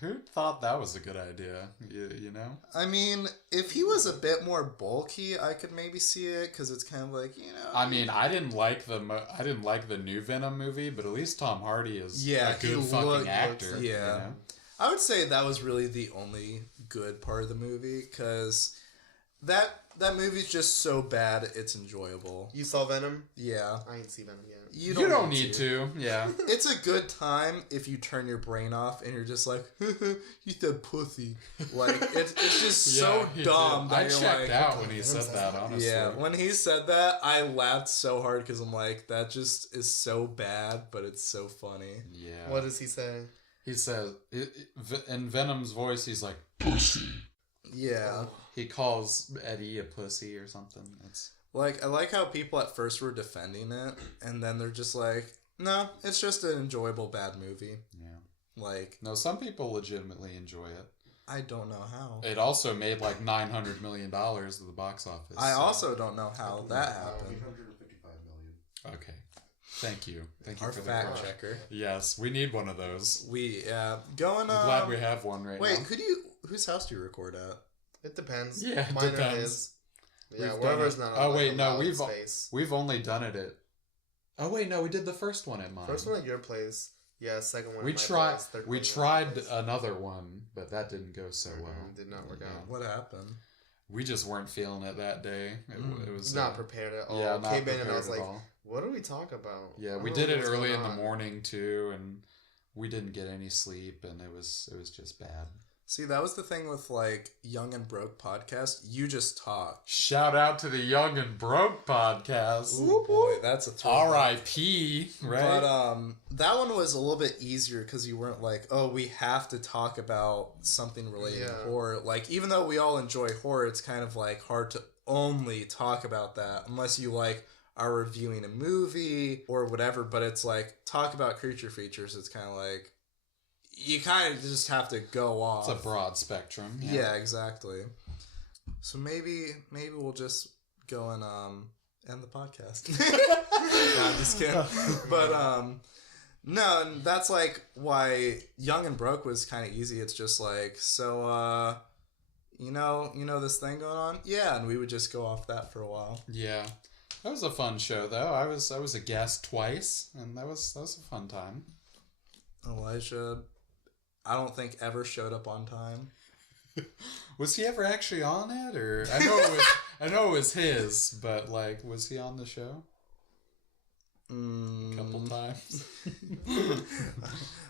Who thought that was a good idea? You know? I mean, if he was a bit more bulky, I could maybe see it because it's kind of like, you know. I mean, I didn't like the new Venom movie, but at least Tom Hardy is a he good fucking looked- actor. yeah. You know? I would say that was really the only good part of the movie because that movie's just so bad it's enjoyable. You saw Venom? Yeah. I ain't see Venom yet. You don't need to. Yeah. It's a good time if you turn your brain off and you're just like, you said pussy. Like, it's just so he dumb did. that I you're checked like... out when he said that, honestly. Yeah, when he said that, I laughed so hard because I'm like, that just is so bad, but it's so funny. Yeah. What does he say? He says, in Venom's voice, he's like, pussy. Yeah. He calls Eddie a pussy or something. It's Like, I like how people at first were defending it, and then they're just like, no, it's just an enjoyable bad movie. yeah. Like, No, some people legitimately enjoy it. I don't know how. It also made like $900 million at the box office. I so- also don't know how that happened. 855 million. Okay. Thank you. Thank you Our for the fact correct- checker. Yes, we need one of those. Going I'm glad we have one right Wait, now. whose house do you record at? It depends. Yeah, it Mine or depends. his. Yeah, We've wherever's done not. it. Oh, on, wait, like, no, allowed we've- space. We've only done it at... Oh, wait, no, we did the first one at mine. First one at your place. Yeah, second one. We at my tried. place, third We one at my tried place. another one, but that didn't go so well. Did not work out. What happened? We just weren't feeling it that day. It was Not prepared at all. Yeah, not Came in and I prepared was at like, all. "What do we talk about?" Yeah, I we don't did know it what's early going in the on. morning too, and we didn't get any sleep, and it was just bad. See, that was the thing with, like, Young and Broke podcast. You just talk. Shout out to the Young and Broke podcast. Ooh, boy, that's a throwback. R.I.P. Right? But that one was a little bit easier because you weren't like, oh, we have to talk about something related to horror. Like, even though we all enjoy horror, it's kind of like hard to only talk about that unless you like are reviewing a movie or whatever. But it's like talk about creature features. It's kind of like you kind of just have to go off. It's a broad spectrum. Yeah, exactly. So maybe we'll just go and end the podcast. No, I'm just kidding. But no, and that's like why Young and Broke was kind of easy. It's just like, so you know this thing going on? Yeah, and we would just go off that for a while. Yeah. That was a fun show though. I was a guest twice, and that was a fun time. Elijah, I don't think ever showed up on time. Was he ever actually on it, or I know it was his, but like, was he on the show? A couple times.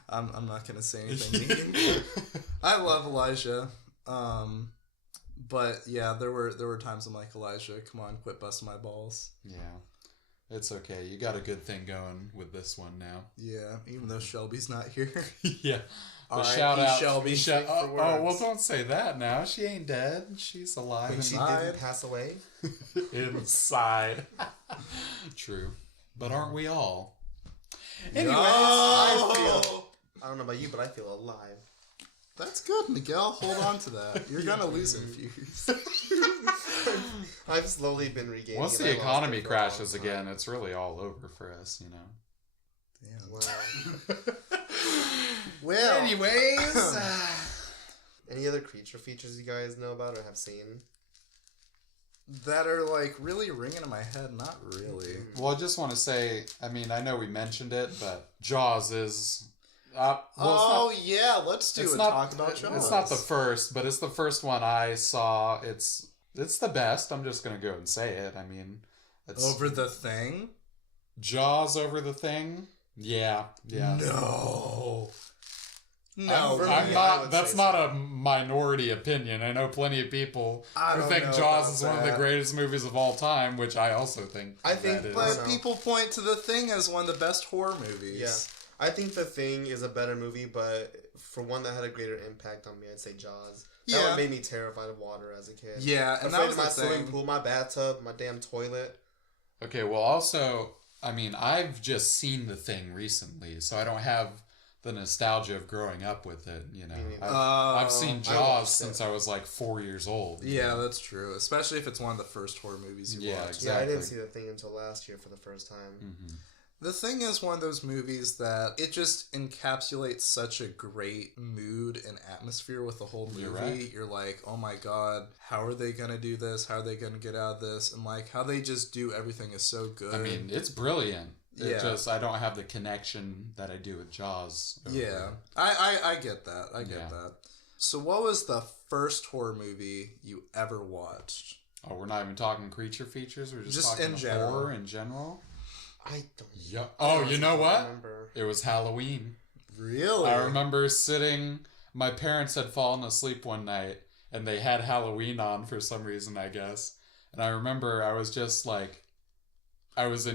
I'm not gonna say anything mean. I love Elijah, but yeah, there were times I'm like, Elijah, come on, quit busting my balls. Yeah. It's okay. You got a good thing going with this one now. Yeah, even though Shelby's not here. Yeah. But R.I.P. shout out Shelby. well, don't say that now. She ain't dead. She's alive. And she didn't pass away? Inside. True. But aren't we all? Anyways, I don't know about you, but I feel alive. That's good, Miguel. Hold on to that. You're gonna lose in a few years. I've slowly been regaining. Once the economy crashes again, it's really all over for us, you know. Damn. Wow. Well, anyways, any other creature features you guys know about or have seen? That are like really ringing in my head. Not really. Well, I just want to say, I mean, I know we mentioned it, but Jaws is. Yeah, let's talk about Jaws. It's not the first, but it's the first one I saw. It's the best. I'm just gonna go and say it. I mean, it's Over the Thing. Jaws over the Thing. Yeah. No. I'm not. That's not a minority opinion. I know plenty of people who think Jaws is one of the greatest movies of all time, which I also think. But people point to The Thing as one of the best horror movies. Yeah, I think The Thing is a better movie, but for one that had a greater impact on me, I'd say Jaws. That one made me terrified of water as a kid. Yeah, and that was my swimming pool, my bathtub, my damn toilet. Okay, well, also, I mean, I've just seen The Thing recently, so I don't have the nostalgia of growing up with it, you know. I've seen Jaws since I was like 4 years old. Yeah, that's true. Especially if it's one of the first horror movies you watched. Exactly. Yeah, I didn't see The Thing until last year for the first time. Mm-hmm. The Thing is one of those movies that it just encapsulates such a great mood and atmosphere with the whole movie. You're right. You're like, oh my god, how are they going to do this? How are they going to get out of this? And like, how they just do everything is so good. I mean, it's brilliant. Yeah. I don't have the connection that I do with Jaws. Yeah. I get that. I get that. So what was the first horror movie you ever watched? Oh, we're not even talking creature features? We're just in talking general. horror in general? I don't. Yeah. Oh, you know what? Remember. It was Halloween. Really? I remember my parents had fallen asleep one night and they had Halloween on for some reason, I guess. And I remember I was just like, I was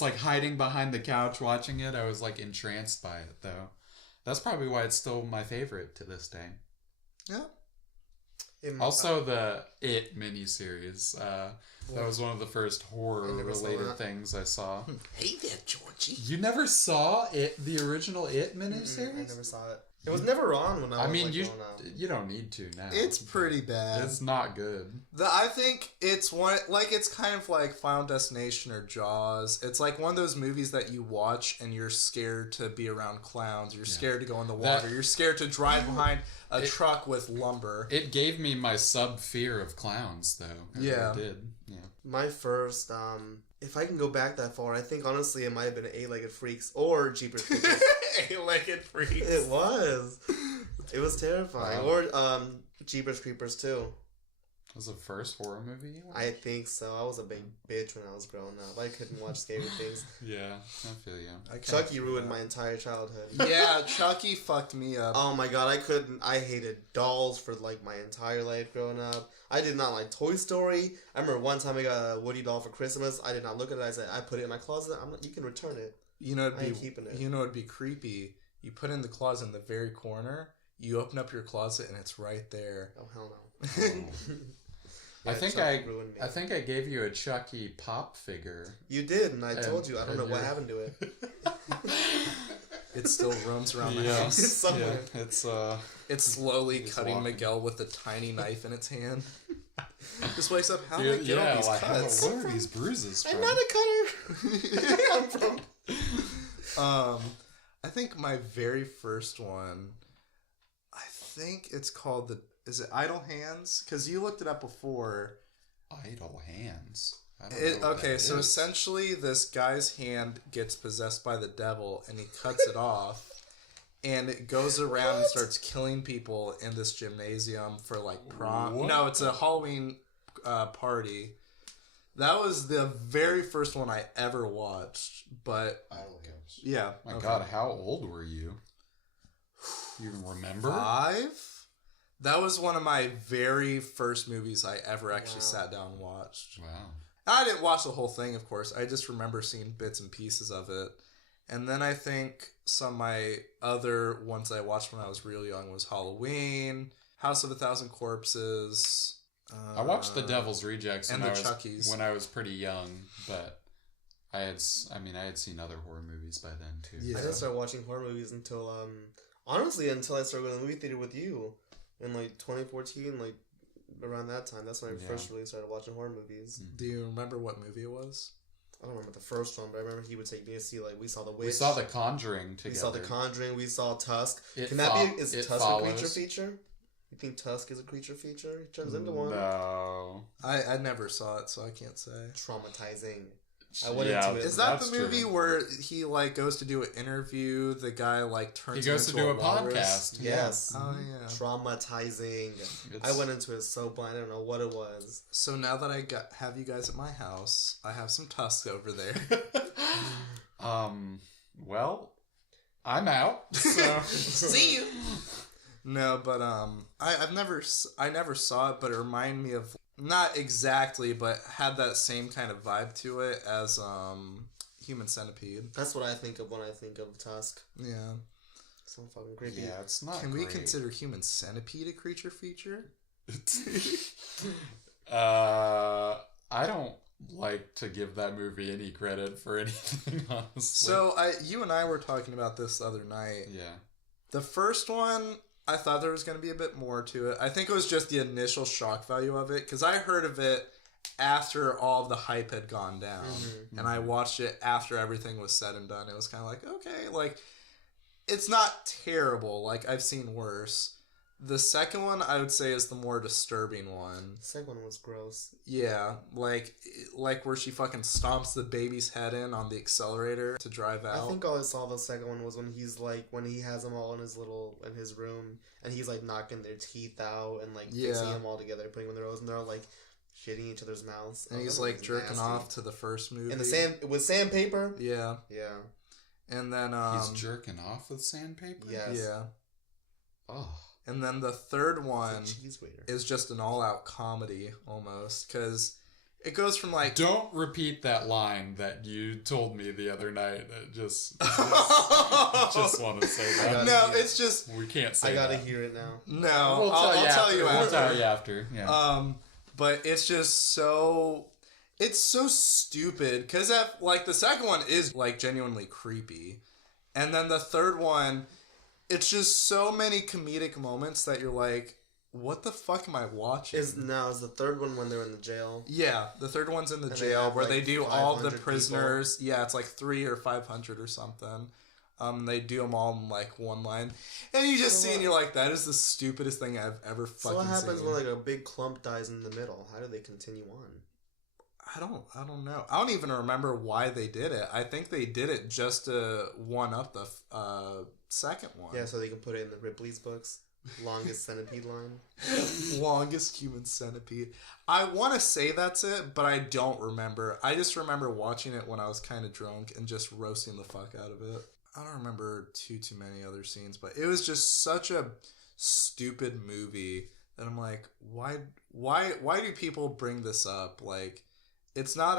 like hiding behind the couch watching it. I was like entranced by it though. That's probably why it's still my favorite to this day. Yeah. Also the It miniseries. That was one of the first horror-related things I saw. Hey there, Georgie. You never saw It, the original It miniseries? I never saw it. It was never on when I was growing up. You don't need to now. It's pretty bad. It's not good. I think it's it's kind of like Final Destination or Jaws. It's like one of those movies that you watch and you're scared to be around clowns. You're scared to go in the water. You're scared to drive behind a truck with lumber. It gave me my fear of clowns, though. It really did. Yeah. My first, if I can go back that far, I think honestly it might have been Eight-Legged Freaks or Jeepers Creepers. Eight-Legged Freaks. It was. It was terrifying. Wow. Or Jeepers Creepers too. Was the first horror movie you watched? I think so. I was a big bitch when I was growing up. I couldn't watch scary things. Yeah, I feel you. Chucky ruined my entire childhood. Yeah, Chucky fucked me up. Oh my god, I hated dolls for like my entire life growing up. I did not like Toy Story. I remember one time I got a Woody doll for Christmas. I did not look at it. I said, I put it in my closet. You can return it. You know, keeping it. You know, it'd be creepy. You put it in the closet in the very corner. You open up your closet and it's right there. Oh hell no. I think I gave you a Chucky pop figure. You did, and I told you. I don't know what happened to it. It still roams around the house. It's somewhere. Yeah, it's slowly cutting walking. Miguel with a tiny knife in its hand. Just wakes up. How did I get all these cuts? Where are these bruises from? I'm not a cutter. I'm from. I think my very first one. I think it's called Is it Idle Hands? Because you looked it up before. Idle Hands. I don't know what that so is. essentially this guy's hand gets possessed by the devil and he cuts it off and it goes around and starts killing people in this gymnasium for like prom. What? No, it's a Halloween party. That was the very first one I ever watched, but Idle Hands. yeah. My God, how old were you? You even remember? 5? That was one of my very first movies I ever actually sat down and watched. Wow. I didn't watch the whole thing, of course. I just remember seeing bits and pieces of it. And then I think some of my other ones I watched when I was real young was Halloween, House of a Thousand Corpses. I watched The Devil's Rejects and when I was pretty young, but I had seen other horror movies by then too. Yeah. I didn't start watching horror movies until honestly until I started going to the movie theater with you in like 2014, like around that time. That's when I first really started watching horror movies. Do you remember what movie it was? I don't remember the first one, but I remember he would take me to see, like, we saw The Witch. We saw The Conjuring together. We saw The Conjuring. We saw Tusk. Is Tusk a creature feature? You think Tusk is a creature feature? He turns into one. No. I never saw it, so I can't say. Traumatizing. I went into it. Is that the movie where he, like, goes to do an interview, the guy, like, turns into a walrus? He goes to do a podcast. Yes. Oh, yeah. Traumatizing. I went into it so blind, I don't know what it was. So now that I have you guys at my house, I have some Tusks over there. Well, I'm out, so... See you! No, but, I never saw it, but it reminded me of, not exactly, but had that same kind of vibe to it as, Human Centipede. That's what I think of when I think of Tusk. Yeah. So fucking creepy. Yeah, it's not Can great. we consider Human Centipede a creature feature? I don't like to give that movie any credit for anything, honestly. So, you and I were talking about this the other night. Yeah. The first one, I thought there was going to be a bit more to it. I think it was just the initial shock value of it, because I heard of it after all of the hype had gone down. Mm-hmm. And I watched it after everything was said and done. It was kind of like, okay, like, it's not terrible. Like, I've seen worse. The second one, I would say, is the more disturbing one. The second one was gross. Yeah, like where she fucking stomps the baby's head in on the accelerator to drive out. I think all I saw the second one was when when he has them all in his room, and he's like knocking their teeth out and like fixing them all together, putting them in their nose, and they're all like shitting each other's mouths. And he's like jerking off to the first movie. And with sandpaper? Yeah. Yeah. And then he's jerking off with sandpaper? Yes. Yeah. Oh. And then the third one is just an all-out comedy, almost, because it goes from like... Don't repeat that line that you told me the other night. Just want to say that. No, it's just... We can't say that. I that. gotta hear it now. No, I'll tell you after. We'll tell you after, yeah. But it's just so... It's so stupid, because like the second one is like genuinely creepy. And then the third one... It's just so many comedic moments that you're like, what the fuck am I watching? Is the third one when they're in the jail? Yeah, the third one's in the jail where they do all the prisoners. People. Yeah, it's like 300 or 500 or something. They do them all in like one line. And you just see and you're like, that is the stupidest thing I've ever fucking seen. So what happens when like a big clump dies in the middle? How do they continue on? I don't know. I don't even remember why they did it. I think they did it just to one up the second one. Yeah, so they can put it in the Ripley's books. Longest centipede line. Longest human centipede. I want to say that's it, but I don't remember. I just remember watching it when I was kind of drunk and just roasting the fuck out of it. I don't remember too many other scenes, but it was just such a stupid movie that I'm like, why do people bring this up? Like, it's not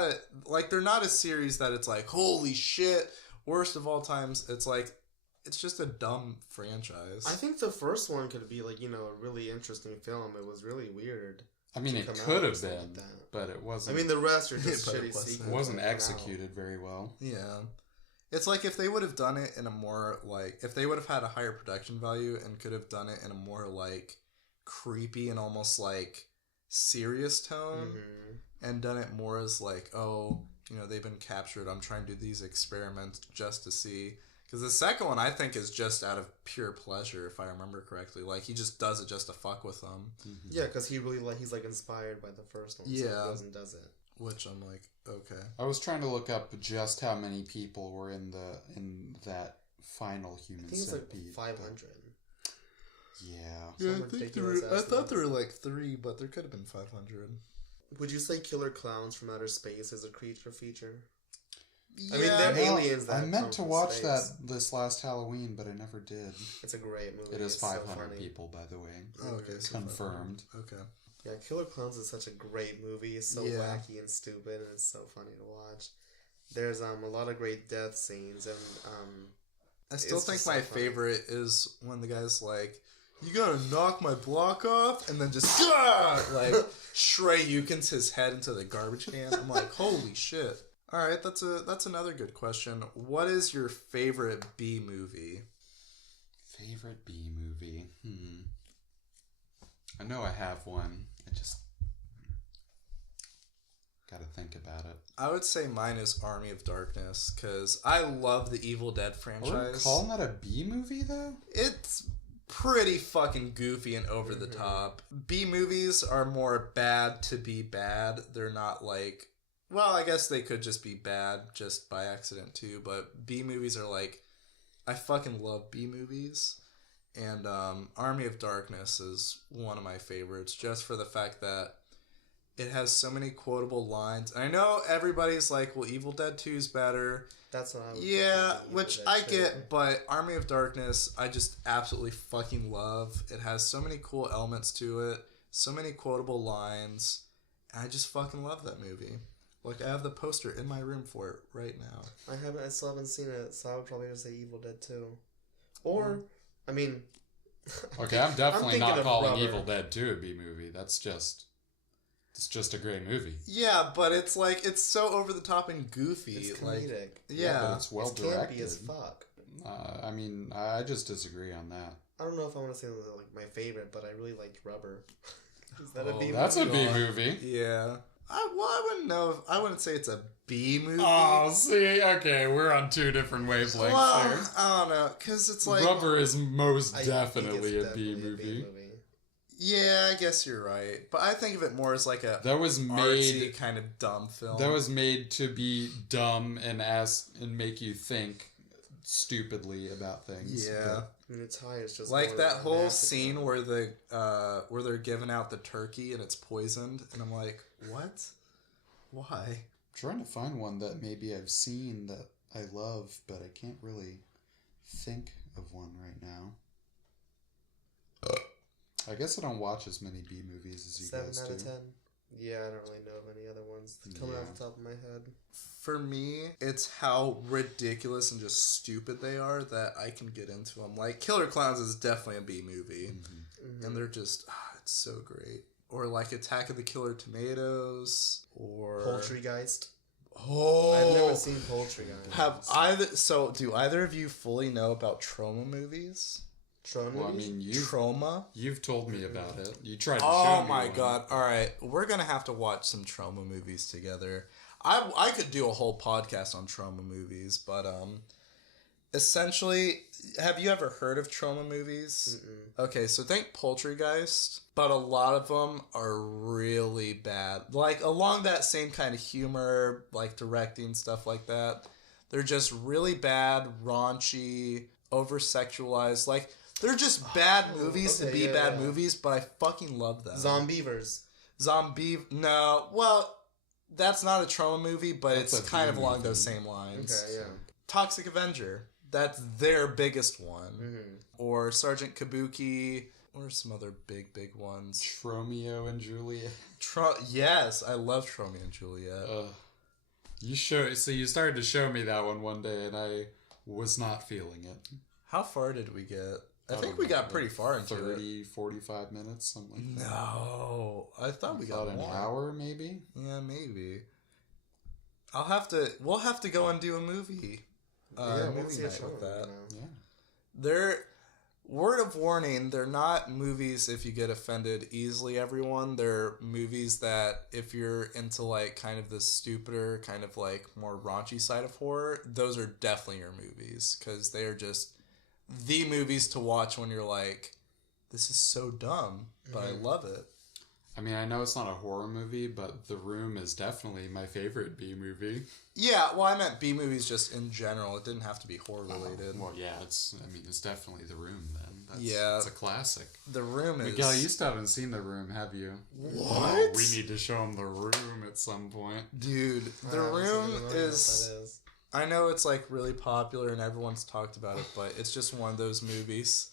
they're not a series that it's like, holy shit, worst of all times. It's like, it's just a dumb franchise. I think the first one could be like, a really interesting film. It was really weird. I mean, it could have been, but it wasn't. I mean, the rest are just shitty sequels. It wasn't executed very well. Yeah. It's like if they would have done it in a more, like, if they would have had a higher production value and could have done it in a more, like, creepy and almost, like, serious tone, and done it more as, like, oh, they've been captured. I'm trying to do these experiments just to see. Because the second one, I think, is just out of pure pleasure, if I remember correctly. Like, he just does it just to fuck with them. Mm-hmm. Yeah, because he really, he's, inspired by the first one. Yeah. So he goes and does it. Which I'm like, okay. I was trying to look up just how many people were in that final human centipede. It's like 500. Yeah. I thought there were like 3, but there could have been 500. Would you say Killer Clowns from Outer Space is a creature feature? Yeah. I mean, they're aliens that I meant to watch space. that this last Halloween, but I never did. It's a great movie. It is 500 so people, by the way. Oh, okay. Confirmed. Okay. Yeah, Killer Clowns is such a great movie. It's so Yeah. wacky and stupid, and it's so funny to watch. There's a lot of great death scenes, and I still it's think just my so funny. favorite is when the guy's like, "You gotta knock my block off," and then just like Shreyukins his head into the garbage can. I'm like, holy shit! All right, that's another good question. What is your favorite B movie? Favorite B movie? I know I have one. I just gotta think about it. I would say mine is Army of Darkness, because I love the Evil Dead Are franchise. we calling that a B movie though? It's pretty fucking goofy and over the top. B movies are more bad to be bad. They're not like, well, I guess they could just be bad just by accident too, but B movies are like, I fucking love B movies. And Army of Darkness is one of my favorites, just for the fact that it has so many quotable lines. And I know everybody's like, well, Evil Dead 2 is better. that's what I would Yeah, think of which Evil I Dead get, too. but Army of Darkness, I just absolutely fucking love. It has so many cool elements to it, so many quotable lines, and I just fucking love that movie. Like, I have the poster in my room for it right now. I still haven't seen it, so I would probably just say Evil Dead 2. Or, I mean... Okay, I'm definitely thinking not of calling Rubber. Evil Dead 2 a B movie. It's just a great movie. Yeah, but it's like, it's so over the top and goofy. It's like, comedic. yeah. But it's well It's campy directed. as fuck. I mean, I just disagree on that. I don't know if I want to say like my favorite, but I really liked Rubber. Is that a Oh, B That's a movie? B movie. Yeah. I wouldn't know. I wouldn't say it's a B movie. Oh, see, okay, we're on two different wavelengths well, here. I don't know, because it's like... Rubber is most I think definitely it's a B definitely movie. Yeah, I guess you're right. But I think of it more as like a That was artsy made. kind of dumb film. That was made to be dumb and make you think stupidly about things. Yeah. And its high is just Like more that whole massive. scene where where they're giving out the turkey and it's poisoned, and I'm like, what? Why? I'm trying to find one that maybe I've seen that I love, but I can't really think of one right now. I guess I don't watch as many B movies as you 7 guys out do. of 10. Yeah, I don't really know of any other ones coming Yeah. off the top of my head. For me, it's how ridiculous and just stupid they are that I can get into them. Like, Killer Clowns is definitely a B movie. Mm-hmm. And they're just, it's so great. Or like Attack of the Killer Tomatoes, or... Poultrygeist. Oh! I've never seen Poultrygeist. Do either of you fully know about trauma movies? Tron Well, I movies? mean, Trauma? you've told me about it. You tried to show Oh me my one. god. Alright, we're gonna have to watch some trauma movies together. I could do a whole podcast on trauma movies, but essentially, have you ever heard of trauma movies? Mm-mm. Okay, so think Poultrygeist, but a lot of them are really bad. Like, along that same kind of humor, like directing, stuff like that. They're just really bad, raunchy, over-sexualized. Like, they're just bad movies to okay, be yeah, bad yeah. movies, but I fucking love them. Zombievers. No, well, that's not a trauma movie, but That's it's a kind of B along movie. those same lines. Okay, yeah. Toxic Avenger. That's their biggest one. Mm-hmm. Or Sergeant Kabuki. Or some other big ones. Tromeo and Juliet. Yes, I love Tromeo and Juliet. So you started to show me that one day, and I was not feeling it. How far did we get? I think don't we know, got like pretty far into 30, 45 minutes, something like that. No, I thought we got About an more. hour, maybe? Yeah, maybe. We'll have to go and do a movie. Yeah, we'll movie see a night show with that. now. Yeah. They're, word of warning, they're not movies if you get offended easily, everyone. They're movies that if you're into like kind of the stupider, kind of like more raunchy side of horror, those are definitely your movies, because they are just the movies to watch when you're like, this is so dumb, but I love it. I mean, I know it's not a horror movie, but The Room is definitely my favorite B movie. Yeah, well, I meant B movies just in general. It didn't have to be horror related. Well, yeah, it's definitely The Room then. Yeah. It's a classic. The Room is... Miguel, you still haven't seen The Room, have you? What? Oh, we need to show him The Room at some point. Dude, The I Room don't know what that is... is. I know it's like really popular and everyone's talked about it, but it's just one of those movies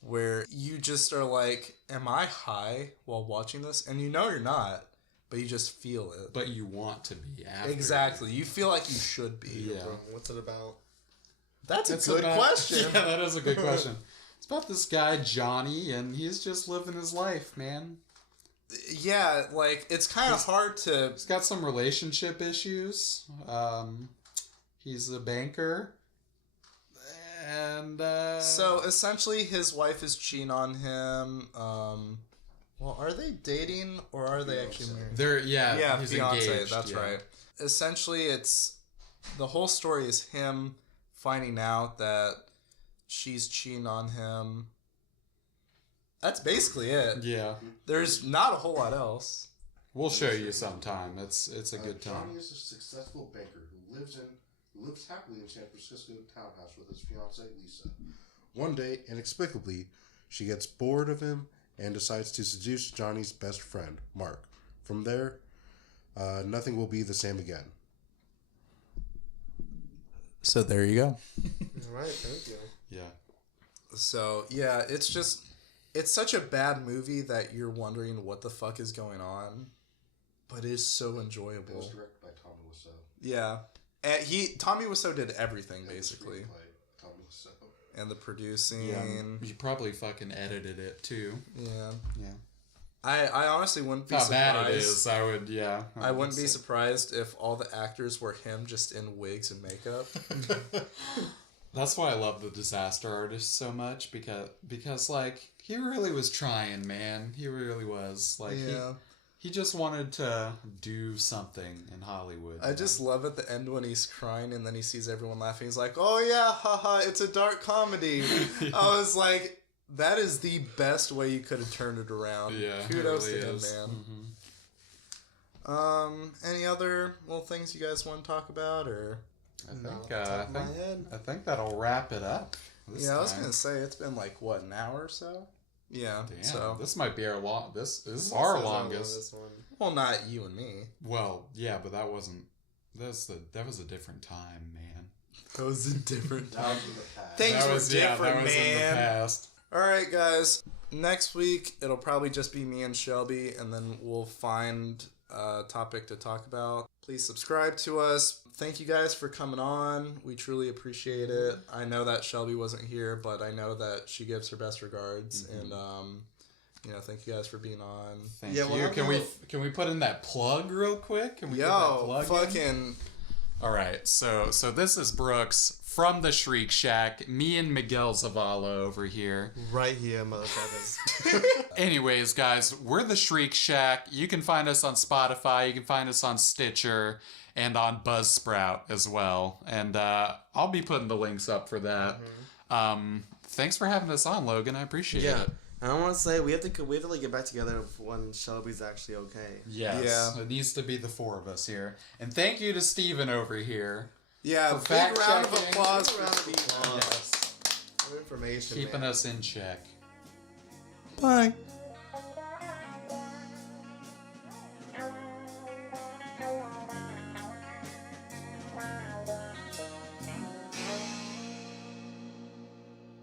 where you just are like, am I high while watching this? And you know you're not, but you just feel it. But you want to be after. Exactly. You feel like you should be. Yeah. What's it about? That's It's a good question. Yeah, that is a good question. It's about this guy, Johnny, and he's just living his life, man. Yeah, like, it's kind of hard to... He's got some relationship issues. He's a banker. And, So, essentially, his wife is cheating on him. Well, are they dating, or are they actually married? Yeah, he's fiance, engaged. that's yeah. right. Essentially, it's... The whole story is him finding out that she's cheating on him. That's basically it. Yeah. There's not a whole lot else. We'll show you sometime. It's a good time. Johnny is a successful banker who lives happily in San Francisco townhouse with his fiancée Lisa. One day, inexplicably, she gets bored of him and decides to seduce Johnny's best friend, Mark. From there, nothing will be the same again. So there you go. All right, thank you. Yeah. So, yeah, it's just... It's such a bad movie that you're wondering what the fuck is going on, but it is so enjoyable. It was directed by Tommy Wiseau. Yeah. And Tommy Wiseau did everything, And basically. the screenplay, Tommy Wiseau. And the producing. Yeah. You probably fucking edited it, too. Yeah. Yeah. I honestly wouldn't be How surprised. bad it is, I would, yeah. I wouldn't be surprised if all the actors were him just in wigs and makeup. That's why I love the Disaster Artist so much, because like, he really was trying, man. He really was. Like, Yeah. he just wanted to do something in Hollywood. I just love at the end when he's crying and then he sees everyone laughing. He's like, oh yeah, haha, it's a dark comedy. I was like, that is the best way you could have turned it around. Yeah, Kudos it really to him, is. man. Mm-hmm. Any other little things you guys want to talk about, or? I think that'll wrap it up. Yeah, I was gonna say it's been like what, an hour or so. Yeah. Damn, So this might be our this is our longest. This one. well, not you and me. Well, yeah, but that wasn't. That was a different time, man. That was a different That time. was in the past. Things That were was different, that was in the man. past. All right, guys. Next week it'll probably just be me and Shelby, and then we'll find a topic to talk about. Please subscribe to us. Thank you guys for coming on. We truly appreciate it. I know that Shelby wasn't here, but I know that she gives her best regards, and thank you guys for being on. Thank Yeah, well, you. Can we put in that plug real quick? Can we put that Yo, plug in? fucking. All right, so this is Brooks from the Shriek Shack. Me and Miguel Zavala over here. Right here, motherfuckers. Anyways, guys, we're the Shriek Shack. You can find us on Spotify. You can find us on Stitcher and on Buzzsprout as well. And I'll be putting the links up for that. Thanks for having us on, Logan. I appreciate it. And I want to say we have to like get back together when Shelby's actually okay. Yes. Yeah. It needs to be the four of us here. And thank you to Steven over here. Yeah, For big round of fact-checking. applause Big round for of Steve. applause. Yes. More information. Keeping man. us in check. Bye.